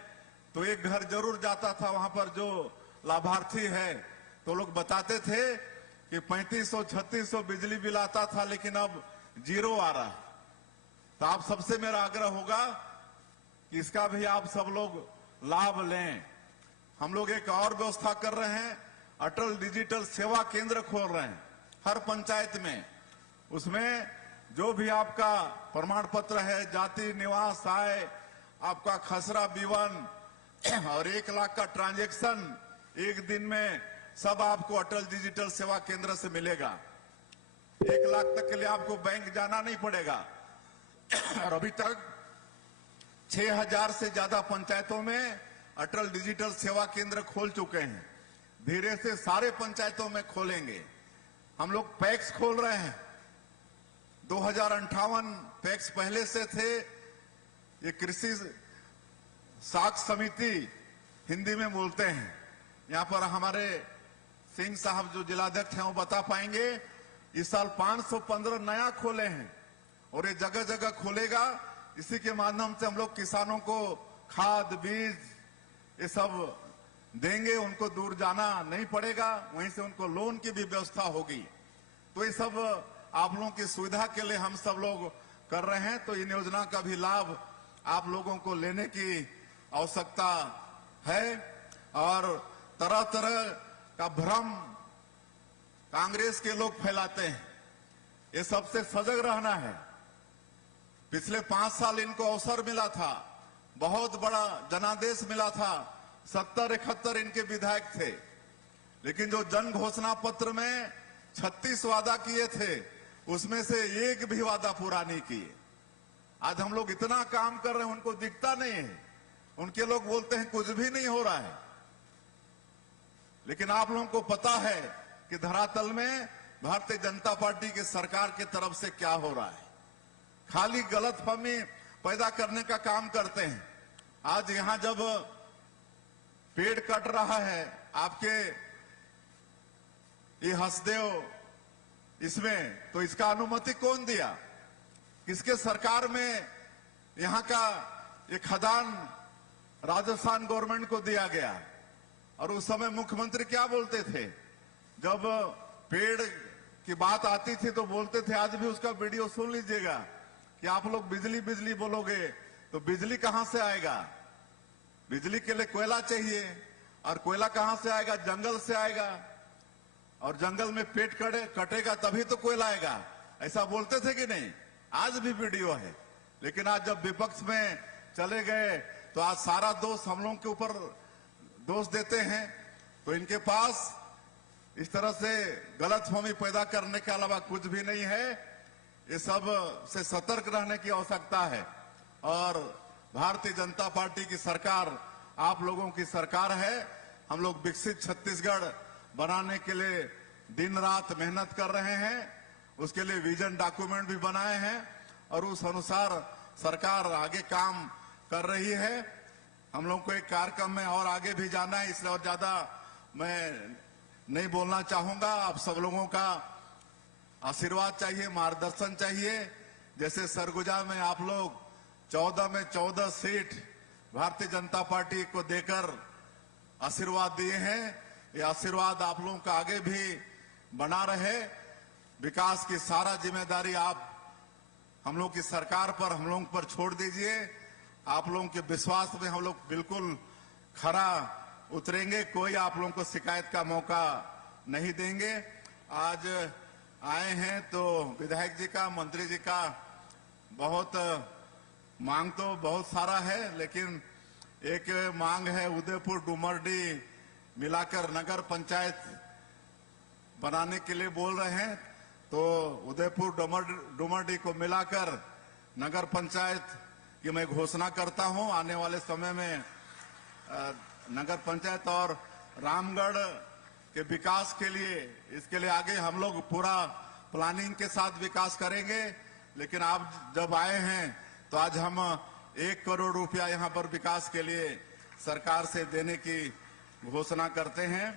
तो एक घर जरूर जाता था, वहां पर जो लाभार्थी है तो लोग बताते थे कि 3500-3600 बिजली बिल आता था, लेकिन अब 0 आ रहा है। तो आप सबसे मेरा आग्रह होगा कि इसका भी आप सब लोग लाभ लें। हम लोग एक और व्यवस्था कर रहे हैं, अटल डिजिटल सेवा केंद्र खोल रहे हैं हर पंचायत में। उसमें जो भी आपका प्रमाण पत्र है, जाति, निवास, आय, आपका खसरा विवरण और 1 लाख का ट्रांजैक्शन एक दिन में सब आपको अटल डिजिटल सेवा केंद्र से मिलेगा। 1 लाख तक के लिए आपको बैंक जाना नहीं पड़ेगा। और अभी तक 6000 से ज्यादा पंचायतों में अटल डिजिटल सेवा केंद्र खोल चुके हैं। धीरे से सारे पंचायतों में खोलेंगे। हम लोग पैक्स खोल रहे हैं। 2058 पैक्स पहले से थे। ये कृषि साख समिति हिंदी में बोलते हैं। यहाँ पर हमारे सिंह साहब जो जिलाध्यक्ष हैं वो बता पाएंगे। इस साल 515 नया खोले हैं और ये जगह जगह खुलेगा। इसी के माध्यम से हम लोग किसानों को खाद, बीज ये सब देंगे, उनको दूर जाना नहीं पड़ेगा। वहीं से उनको लोन की भी व्यवस्था होगी। तो ये सब आप लोगों की सुविधा के लिए हम सब लोग कर रहे हैं। तो इन योजना का भी लाभ आप लोगों को लेने की आवश्यकता है। और तरह तरह का भ्रम कांग्रेस के लोग फैलाते हैं, ये सबसे सजग रहना है। पिछले 5 साल इनको अवसर मिला था, बहुत बड़ा जनादेश मिला था। 70-71 इनके विधायक थे, लेकिन जो जन घोषणा पत्र में 36 वादा किए थे, उसमें से एक भी वादा पूरा नहीं किए। आज हम लोग इतना काम कर रहे हैं, उनको दिखता नहीं है। उनके लोग बोलते हैं कुछ भी नहीं हो रहा है, लेकिन आप लोगों को पता है कि कि धरातल में भारतीय जनता पार्टी की सरकार की तरफ से क्या हो रहा है। खाली गलतफहमी पैदा करने का काम करते हैं। आज यहां जब पेड़ कट रहा है आपके ये हंसदेव इसमें, तो इसका अनुमति कौन दिया? किसके सरकार में यहां का ये खदान राजस्थान गवर्नमेंट को दिया गया? और उस समय मुख्यमंत्री क्या बोलते थे? जब पेड़ की बात आती थी तो बोलते थे, आज भी उसका वीडियो सुन लीजिएगा, कि आप लोग बिजली बिजली बोलोगे तो बिजली कहां से आएगा? बिजली के लिए कोयला चाहिए, और कोयला कहां से आएगा? जंगल से आएगा, और जंगल में पेड़ कटेगा तभी तो कोयला आएगा। ऐसा बोलते थे कि नहीं? आज भी वीडियो है। लेकिन आज जब विपक्ष में चले गए तो आज सारा दोष हम लोगों के ऊपर दोष देते हैं। तो इनके पास इस तरह से गलतफहमी पैदा करने के अलावा कुछ भी नहीं है। ये सब से सतर्क रहने की आवश्यकता है। और भारतीय जनता पार्टी की सरकार आप लोगों की सरकार है। हम लोग विकसित छत्तीसगढ़ बनाने के लिए दिन रात मेहनत कर रहे हैं। उसके लिए विजन डॉक्यूमेंट भी बनाए हैं और उस अनुसार सरकार आगे काम कर रही है। हम लोग को एक कार्यक्रम में और आगे भी जाना है, इसलिए और ज्यादा मैं नहीं बोलना चाहूंगा। आप सब लोगों का आशीर्वाद चाहिए, मार्गदर्शन चाहिए। जैसे सरगुजा में आप लोग 14 में 14 सीट भारतीय जनता पार्टी को देकर आशीर्वाद दिए हैं, ये आशीर्वाद आप लोगों का आगे भी बना रहे। विकास की सारा जिम्मेदारी आप हम लोग की सरकार पर, हम लोगों पर छोड़ दीजिए। आप लोगों के विश्वास में हम लोग बिल्कुल खरा उतरेंगे। कोई आप लोगों को शिकायत का मौका नहीं देंगे। आज आए हैं तो विधायक जी का, मंत्री जी का बहुत मांग तो बहुत सारा है, लेकिन एक मांग है उदयपुर डुमरडी मिलाकर नगर पंचायत बनाने के लिए बोल रहे हैं। तो उदयपुर डुमरडी को मिलाकर नगर पंचायत की मैं घोषणा करता हूं। आने वाले समय में नगर पंचायत और रामगढ़ के विकास के लिए, इसके लिए आगे हम लोग पूरा प्लानिंग के साथ विकास करेंगे। लेकिन आप जब आए हैं तो आज हम 1 करोड़ रुपया यहां पर विकास के लिए सरकार से देने की घोषणा करते हैं।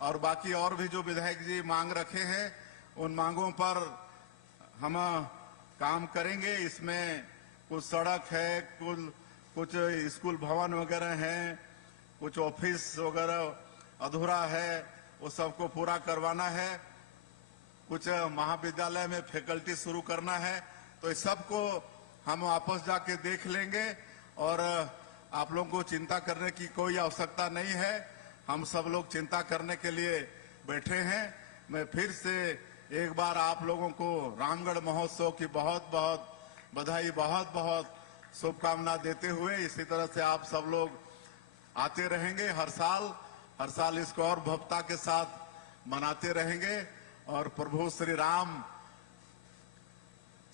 और बाकी और भी जो विधायक जी मांग रखे हैं उन मांगों पर हम काम करेंगे। इसमें कुछ सड़क है, कुछ स्कूल भवन वगैरह हैं, कुछ ऑफिस वगैरह अधूरा है, वो सबको पूरा करवाना है। कुछ महाविद्यालय में फैकल्टी शुरू करना है। तो इस सबको हम वापस जाके देख लेंगे और आप लोगों को चिंता करने की कोई आवश्यकता नहीं है। हम सब लोग चिंता करने के लिए बैठे हैं। मैं फिर से एक बार आप लोगों को रामगढ़ महोत्सव की बहुत बहुत बधाई, बहुत बहुत शुभकामना देते हुए, इसी तरह से आप सब लोग आते रहेंगे हर साल इसको और भव्यता के साथ मनाते रहेंगे। और प्रभु श्री राम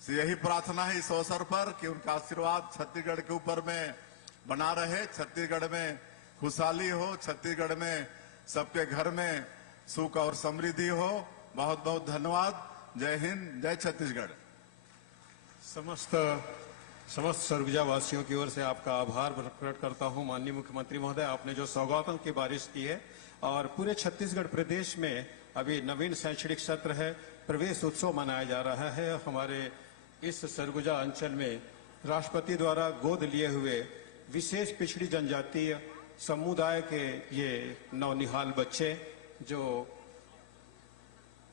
से यही प्रार्थना है इस अवसर पर कि उनका आशीर्वाद छत्तीसगढ़ के ऊपर में बना रहे, छत्तीसगढ़ में खुशहाली हो, छत्तीसगढ़ में सबके घर में सुख और समृद्धि हो। बहुत बहुत धन्यवाद। जय हिंद, जय छत्तीसगढ़। समस्त सरगुजा वासियों की ओर से आपका आभार प्रकट करता हूं। माननीय मुख्यमंत्री महोदय, आपने जो सौगातों की बारिश की है और पूरे छत्तीसगढ़ प्रदेश में अभी नवीन शैक्षणिक सत्र है, प्रवेश उत्सव मनाया जा रहा है। हमारे इस सरगुजा अंचल में राष्ट्रपति द्वारा गोद लिए हुए विशेष पिछड़ी जनजातीय समुदाय के ये नौनिहाल बच्चे जो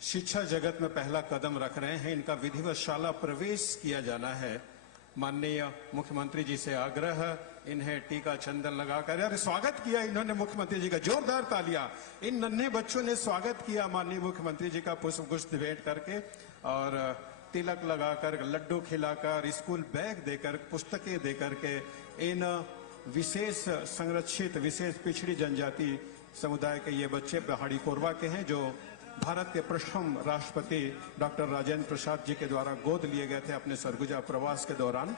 शिक्षा जगत में पहला कदम रख रहे हैं, इनका विधिवत शाला प्रवेश किया जाना है। माननीय मुख्यमंत्री जी से आग्रह, इन्हें टीका चंदन लगाकर, अरे स्वागत किया इन्होंने मुख्यमंत्री जी का, जोरदार तालियां। इन नन्हे बच्चों ने स्वागत किया माननीय मुख्यमंत्री जी का पुष्प गुच्छ भेंट करके और तिलक लगाकर, लड्डू खिलाकर, स्कूल बैग देकर, पुस्तकें देकर के इन विशेष संरक्षित विशेष पिछड़ी जनजाति समुदाय के ये बच्चे पहाड़ी कोरबा के हैं, जो भारत के प्रथम राष्ट्रपति डॉक्टर राजेंद्र प्रसाद जी के द्वारा गोद लिए गए थे अपने सरगुजा प्रवास के दौरान।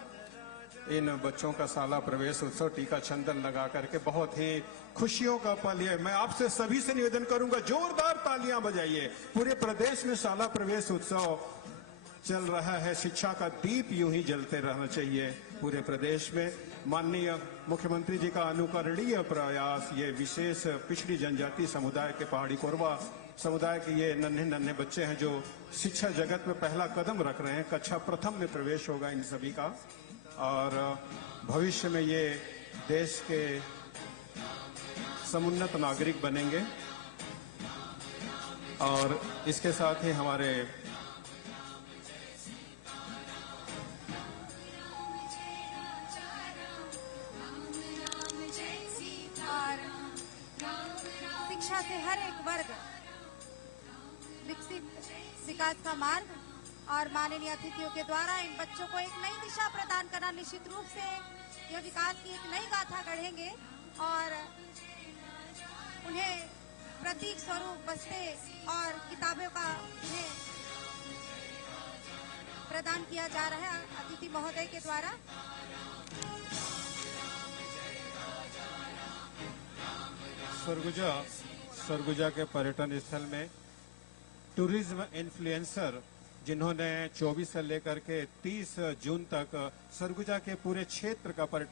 इन बच्चों का शाला प्रवेश उत्सव टीका चंदन लगा करके बहुत ही खुशियों का पल है। मैं आपसे सभी से निवेदन करूंगा, जोरदार तालियां बजाइए। पूरे प्रदेश में शाला प्रवेश उत्सव चल रहा है, शिक्षा का दीप यूं ही जलते रहना चाहिए पूरे प्रदेश में। माननीय मुख्यमंत्री जी का अनुकरणीय प्रयास, ये विशेष पिछड़ी जनजाति समुदाय के पहाड़ी कोरवा समुदाय के ये नन्हे नन्हे बच्चे हैं जो शिक्षा जगत में पहला कदम रख रहे हैं। कक्षा प्रथम में प्रवेश होगा इन सभी का और भविष्य में ये देश के समुन्नत नागरिक बनेंगे। और इसके साथ ही हमारे शिक्षा से हर एक वर्ग विकसित विकास का मार्ग और माननीय अतिथियों के द्वारा इन बच्चों को एक नई दिशा प्रदान करना, निश्चित रूप से यह विकास की एक नई गाथा गढ़ेंगे और उन्हें प्रतीक स्वरूप बस्ते और किताबों का उन्हें प्रदान किया जा रहा है अतिथि महोदय के द्वारा। सरगुजा के पर्यटन स्थल में टूरिज्म इन्फ्लुएंसर जिन्होंने 24 से लेकर के 30 जून तक सरगुजा के पूरे क्षेत्र का पर्यटन